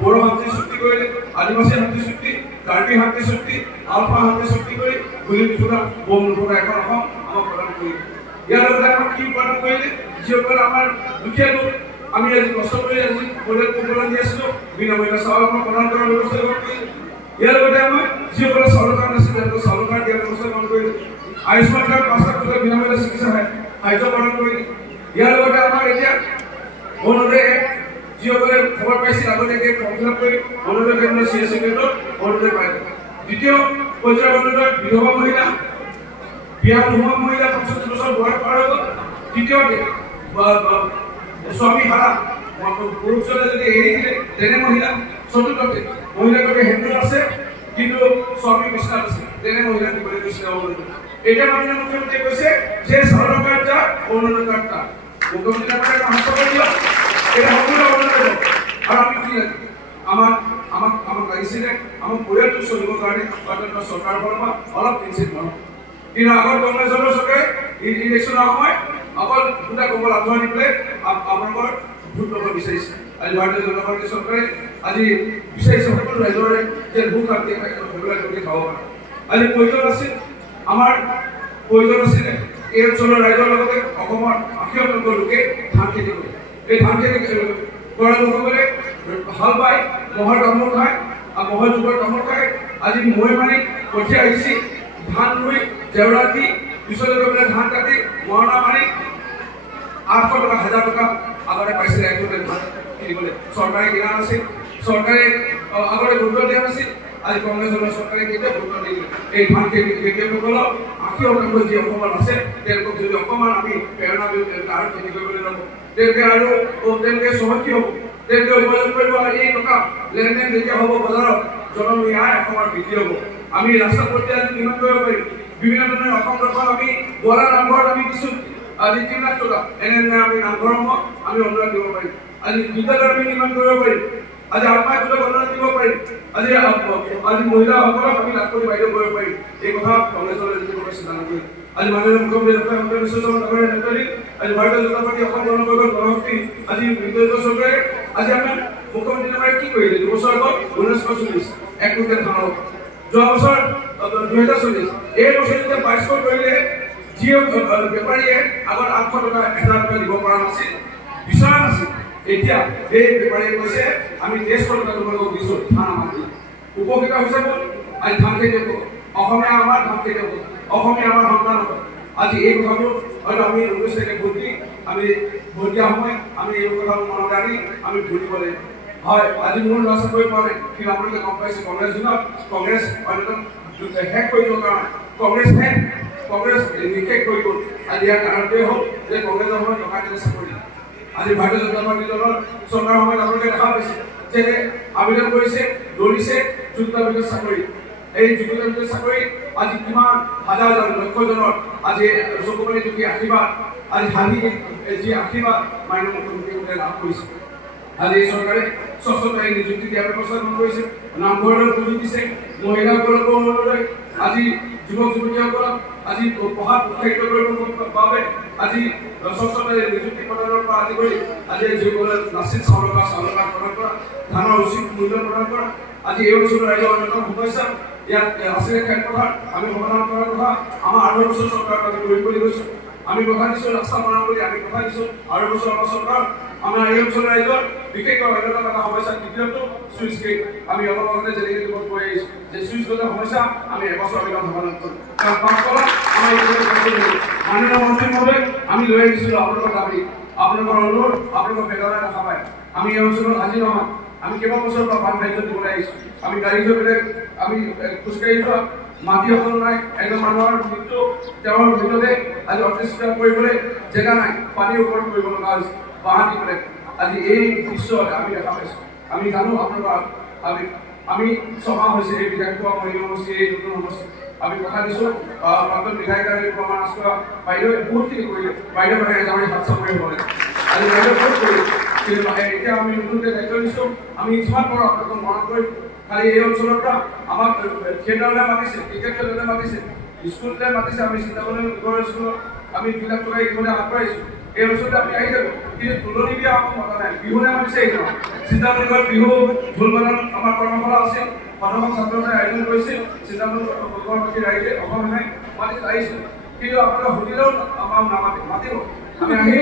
বড়ো শান্তি চুক্তি কৰিলে আদিবাসী শান্তি চুক্তি কাৰ্বি শান্তি চুক্তি আলফা শান্তি চুক্তি কৰি গুলি নুফুটা বম নুফুটা এখন অসম আমাক প্ৰদান কৰিলে। ইয়াৰ লগতে আমাক কি প্ৰদান কৰিলে যিসকল আমাৰ দুখীয়া লোক আমি আজি কষ্ট কৰি আজি পৰিয়াল পোহপাল দি আছিলোঁ বিনামূলীয়া চাউল আমাক প্ৰদান কৰাৰ ব্যৱস্থা কৰিলে। ইয়াৰ লগতে আমাক যিসকলে চাউলৰ কাৰ্ড নাছিল তেওঁলোকক চাউলৰ কাৰ্ড দিয়াৰ ব্যৱস্থা গ্ৰহণ কৰিলে। আয়ুষ্মান কাৰ্ড 5 লাখ টকা বিনামূলীয়া চিকিৎসা সাহায্য প্ৰদান কৰিলে। ইয়াৰ লগতে আমাক এতিয়া অৰুণোদয় যিসকলে খবৰ পাইছিল আগতীয়াকৈ ফৰ্ম ফিল আপ কৰি অৰুণোদয় কেন্দ্ৰ CSC কেন্দ্ৰত অৰুণোদয় পায়। দ্বিতীয় পৰ্যায়ৰ অৰুণোদয় বিধৱা মহিলা বিয়া নোহোৱা মহিলা 65 বছৰ বয়স পাৰ হৈ গ'ল। তৃতীয়তে স্বামী হাৰা পুৰুষজনে যদি এৰি দিলে তেনে মহিলা। চতুৰ্থতে মহিলাগৰাকী হেণ্ডল আছে কিন্তু স্বামী বিচনাত আছে তেনে মহিলা দিবলৈ গৈছিলে অৰুণোদয়। এতিয়া মাননীয় মুখ্যমন্ত্ৰীয়ে কৈছে যে চাউলৰ কাৰ্ড যাক অৰুণোদয় কাৰ্ড তাক মুখ্যমন্ত্ৰী এটা হস্তাক্ষৰ দিয়ক এটা সকলো অৰুণোদয় দিয়ক। আৰু আমি কি লাগে আমাক লাগিছিলে আমাৰ পৰিয়ালটো চলিবৰ কাৰণে চৰকাৰৰ ফালৰ পৰা অলপ ইনচেণ্ট পাওঁ। কিন্তু আগত কংগ্ৰেছ দলৰ চৰকাৰে ইলেকশ্যনৰ সময়ত অকল দুটা কম্বল আঁতৰাই পেলাই আপোনালোকৰ ভোট ল'ব বিচাৰিছে। আজি ভাৰতীয় জনতা পাৰ্টীৰ চৰকাৰে আজি বিচাৰিছে সকলো ৰাইজৰে যে ভোট শান্তি সেইবিলাক খাব পাৰে। আজি প্ৰয়োজন আছিল আমাৰ প্ৰয়োজন আছিলে এই অঞ্চলৰ ৰাইজৰ লগতে অসমৰ 80% লোকে ধান খেতি কৰে। এই ধান খেতি কৰা লোকসকলে হাল বাই মহৰ কামোৰ খায় আৰু মহৰ যুগৰ কামোৰ খায়। আজি মই মানে কঠীয়া আহিছে ধান ৰুই জেওৰা দি পিছলৈ গৈ পেলাই ধান কাটি মৰণা মাৰি 800 টকা 1000 টকা আগতে পাইছিলে এক কুইণ্টেল ধান কিনিবলৈ। চৰকাৰে কিনা নাছিল, চৰকাৰে আগতে গুৰুত্ব দিয়া নাছিল। আজি কংগ্ৰেছ দলৰ চৰকাৰে কেতিয়া গুৰুত্ব দিলে এই ধান খেতিয়কসকলক 80% যি অসমত আছে তেওঁলোকক যদি অকণমান আমি প্ৰেৰণা দিওঁ তেওঁলোকে আৰু খেতি কৰিবলৈ ল'ব, তেওঁলোকে চহকী হ'ব, তেওঁলোকে উপযোগ কৰিব। এই টকা লেনদেন যেতিয়া হ'ব বজাৰত জনন্যায় অসমৰ বৃদ্ধি হ'ব। আমি ৰাস্তা পৰ্যায়ত নিৰ্মাণ কৰিব পাৰিম। বিভিন্ন ধৰণৰ অসম দখল আমি গোৱালা নামঘৰত আমি দিছোঁ আজি 3 লাখ টকা এনে আমি নামঘৰসমূহ আমি অনুদান দিব পাৰিম। আজি বিদ্যালয় আমি নিৰ্মাণ কৰিব পাৰিম। আজি আত্মসহায়ক অনুদান দিব পাৰিম। আজি মহিলাসকলক আমি লাখ কোটি বাইদেউ কৰিব পাৰিম। এই কথা কংগ্ৰেছৰ চিন্তা নকৰি আজি মাননীয় মুখ্যমন্ত্ৰী ডক্টৰ হিমন্ত বিশ্ব শৰ্মা ডাঙৰীয়াৰ নেতৃত্বাধীন আজি ভাৰতীয় জনতা পাৰ্টি অসম গণ পৰিষদ গণশক্তি আজি বিজেপি চৰকাৰে আজি আমাৰ মুখ্যমন্ত্ৰী ডাঙৰীয়াই কি কৰিলে 2 বছৰ আগত 1940 এক কুইণ্টেল ধানৰ যোৱা বছৰ 2040 এই বছৰ যেতিয়া 2200 কৰিলে যি বেপাৰীয়ে আগত 800 টকা 1000 টকা দিব পৰা নাছিল বিচৰা নাছিল। এতিয়া এই বেপাৰীয়ে কৈছে আমি 150 টকা তোমালোকক দিছোঁ ধান আমাক উপকৃত হৈছে আজি ধান খেতিয়ক অসমীয়া আমাৰ ধান খেতিয়ক অসমীয়া আমাৰ সন্তান হ'ব। আজি এই কথাটো হয়তো আমি 19 তাৰিখে ভোট দি আমি ভোট দিয়া সময় আমি এই কথা মনত আনি আমি ভোট দিব লাগিব। হয় আজি মোৰ ল'ৰা ছোৱালী পোৱা নাই কিন্তু আপোনালোকে গম পাইছে কংগ্ৰেছ দিনত কংগ্ৰেছ অন্যতম শেষ কৰি দিবৰ কাৰণে কংগ্ৰেছ নিষেধ কৰি গ'ল। আজি ইয়াৰ কাৰণটোৱে হ'ল যে কংগ্ৰেছৰ সময়ত টকা দিলে চাকৰি। আজি ভাৰতীয় জনতা পাৰ্টি দলৰ চৰকাৰৰ সময়ত আপোনালোকে দেখা পাইছে যে আবেদন কৰিছে দৌৰিছে যোগ্যতা ভিত্তিত চাকৰি। এই যোগ্যতা ভিত্তিত চাকৰি আজি কিমান হাজাৰ লক্ষজনৰ আজি চকুপানী যোগী আশীৰ্বাদ আজি হাঁহি যি আশীৰ্বাদ মাননীয় মুখ্যমন্ত্ৰীয়ে লাভ কৰিছে। আজি এই চৰকাৰে স্বচ্ছতাই নিযুক্তি দিয়াৰ ব্যৱস্থা গ্ৰহণ কৰিছে, নামঘৰলৈ পুঁজি দিছে, মহিলাসকলকো অৰুণোদয় আজি যুৱক যুৱতীসকলক আজি পঢ়াত উৎসাহিত কৰিবৰ বাবে আজি স্বচ্ছতাই নিযুক্তি প্ৰদানৰ পৰা আদি কৰি আজি যিসকলে নাছিল চাউলৰ কাৰ্ড প্ৰদান কৰা ধানৰ উচিত মূল্য প্ৰদান কৰা আজি এই অঞ্চলৰ ৰাইজৰ অন্যতম সমস্যা ইয়াত আছিলে খেলপথাৰ আমি সমাধান কৰাৰ কথা আমাৰ 8 বছৰ চৰকাৰক আমি কৰিম বুলি কৈছোঁ। আমি কথা দিছোঁ ৰাস্তা বনাম বুলি আমি কথা দিছোঁ 8 বছৰ আমাৰ চৰকাৰ আমাৰ এই অঞ্চলৰ ৰাইজৰ বিশেষকৈ অন্যতম এটা সমস্যা তৃতীয়টো চুইচ গেট আমি অলপ আগতে যেনেকৈ ৰিপৰ্ট কৰি আহিছোঁ যে চুইচ গেটৰ সমস্যা আমি এবছৰ আগত সমাধান কৰিম। কাৰণ 5 তলত আমাৰ মাননীয় মন্ত্ৰী মহোদয় আমি লৈ আহিছিলোঁ আপোনালোকৰ দাবী আপোনালোকৰ অনুৰোধ আপোনালোকৰ বেদনা দেখা পায় আমি এই অঞ্চলত আজি নহয় আমি কেইবা বছৰৰ পৰা বান সাহায্য দিবলৈ আহিছোঁ। আমি গাড়ী লৈ পেলাই আমি খোজকাঢ়ি যোৱা মাটি অকল নাই এজন মানুহৰ মৃত্যু তেওঁৰ মৃতদেহ আজি অন্ত্যেষ্টিক্ৰিয়া কৰিবলৈ জেগা নাই পানীৰ ওপৰত কৰিব লগা হৈছে বাহাতি পেলাই আজি এই দৃশ্য আমি দেখা পাইছোঁ। আমি জানো আপোনালোকৰ আমি ছমাহ হৈছে এই বিধানসভা মহিলা সমষ্টি এই নতুন সমষ্টি আমি কথা দিছোঁ প্ৰাক্তন বিধায়িকা প্ৰমাণ আছকা বাইদেৱে বহুতখিনি কৰিলে বাইদেউ মানে আমি হাত চাপৰি হ'ব লাগে আজি বাইদেউ বহুত কৰিলে কিন্তু এতিয়া আমি নতুনকৈ দায়িত্ব দিছোঁ আমি যিমান পাৰোঁ আপোনালোকক মনত কৰিম। খালি এই অঞ্চলৰ পৰা আমাক থিয়েটাৰলৈ মাতিছে ক্ৰিকেট খেললৈ মাতিছে স্কুললৈ মাতিছে আমি চিন্তামণি স্কুলত আমি 2 লাখ টকা ইতিমধ্যে আগবঢ়াইছোঁ। এই অঞ্চলতে আমি আহি যাব কিন্তু তুলনি বিয়া আমাক মতা নাই বিহুলৈ মাতিছে একদম চিন্তামণিগড় বিহু ঢোল বাদন আমাৰ কৰ্মশালা আছিল মানৱ ছাত্ৰজনে আয়োজন কৰিছিল চিন্তামূলক ৰাইজে অসমে মাতি আহিছিল কিন্তু আপোনালোকে সুধিলেও আমাক মাতিব আমি আহি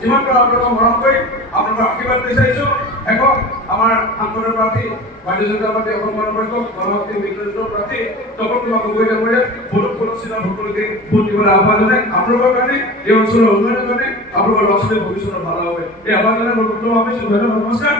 যিমান পাৰোঁ আপোনালোকক মৰম কৰি আপোনালোকৰ আশীৰ্বাদ বিচাৰিছোঁ শেষত আমাৰ সাংসদৰ প্ৰাৰ্থী ভাৰতীয় জনতা পাৰ্টি অসম গণ পৰিষদ গণশক্তি মিত্ৰজোঁটৰ প্ৰাৰ্থী তপন কুমাৰ গগৈ ডাঙৰীয়াক ভোট চিনৰ সকলোকে ভোট দিবলৈ আহ্বান জনাই আপোনালোকৰ কাৰণে এই অঞ্চলৰ উন্নয়নৰ কাৰণে আপোনালোকৰ ল'ৰা ছোৱালীৰ ভৱিষ্যতৰ ভাল হবে এই আহ্বান জনাই মই বক্তব্য সামৰিছোঁ। ধন্যবাদ, নমস্কাৰ।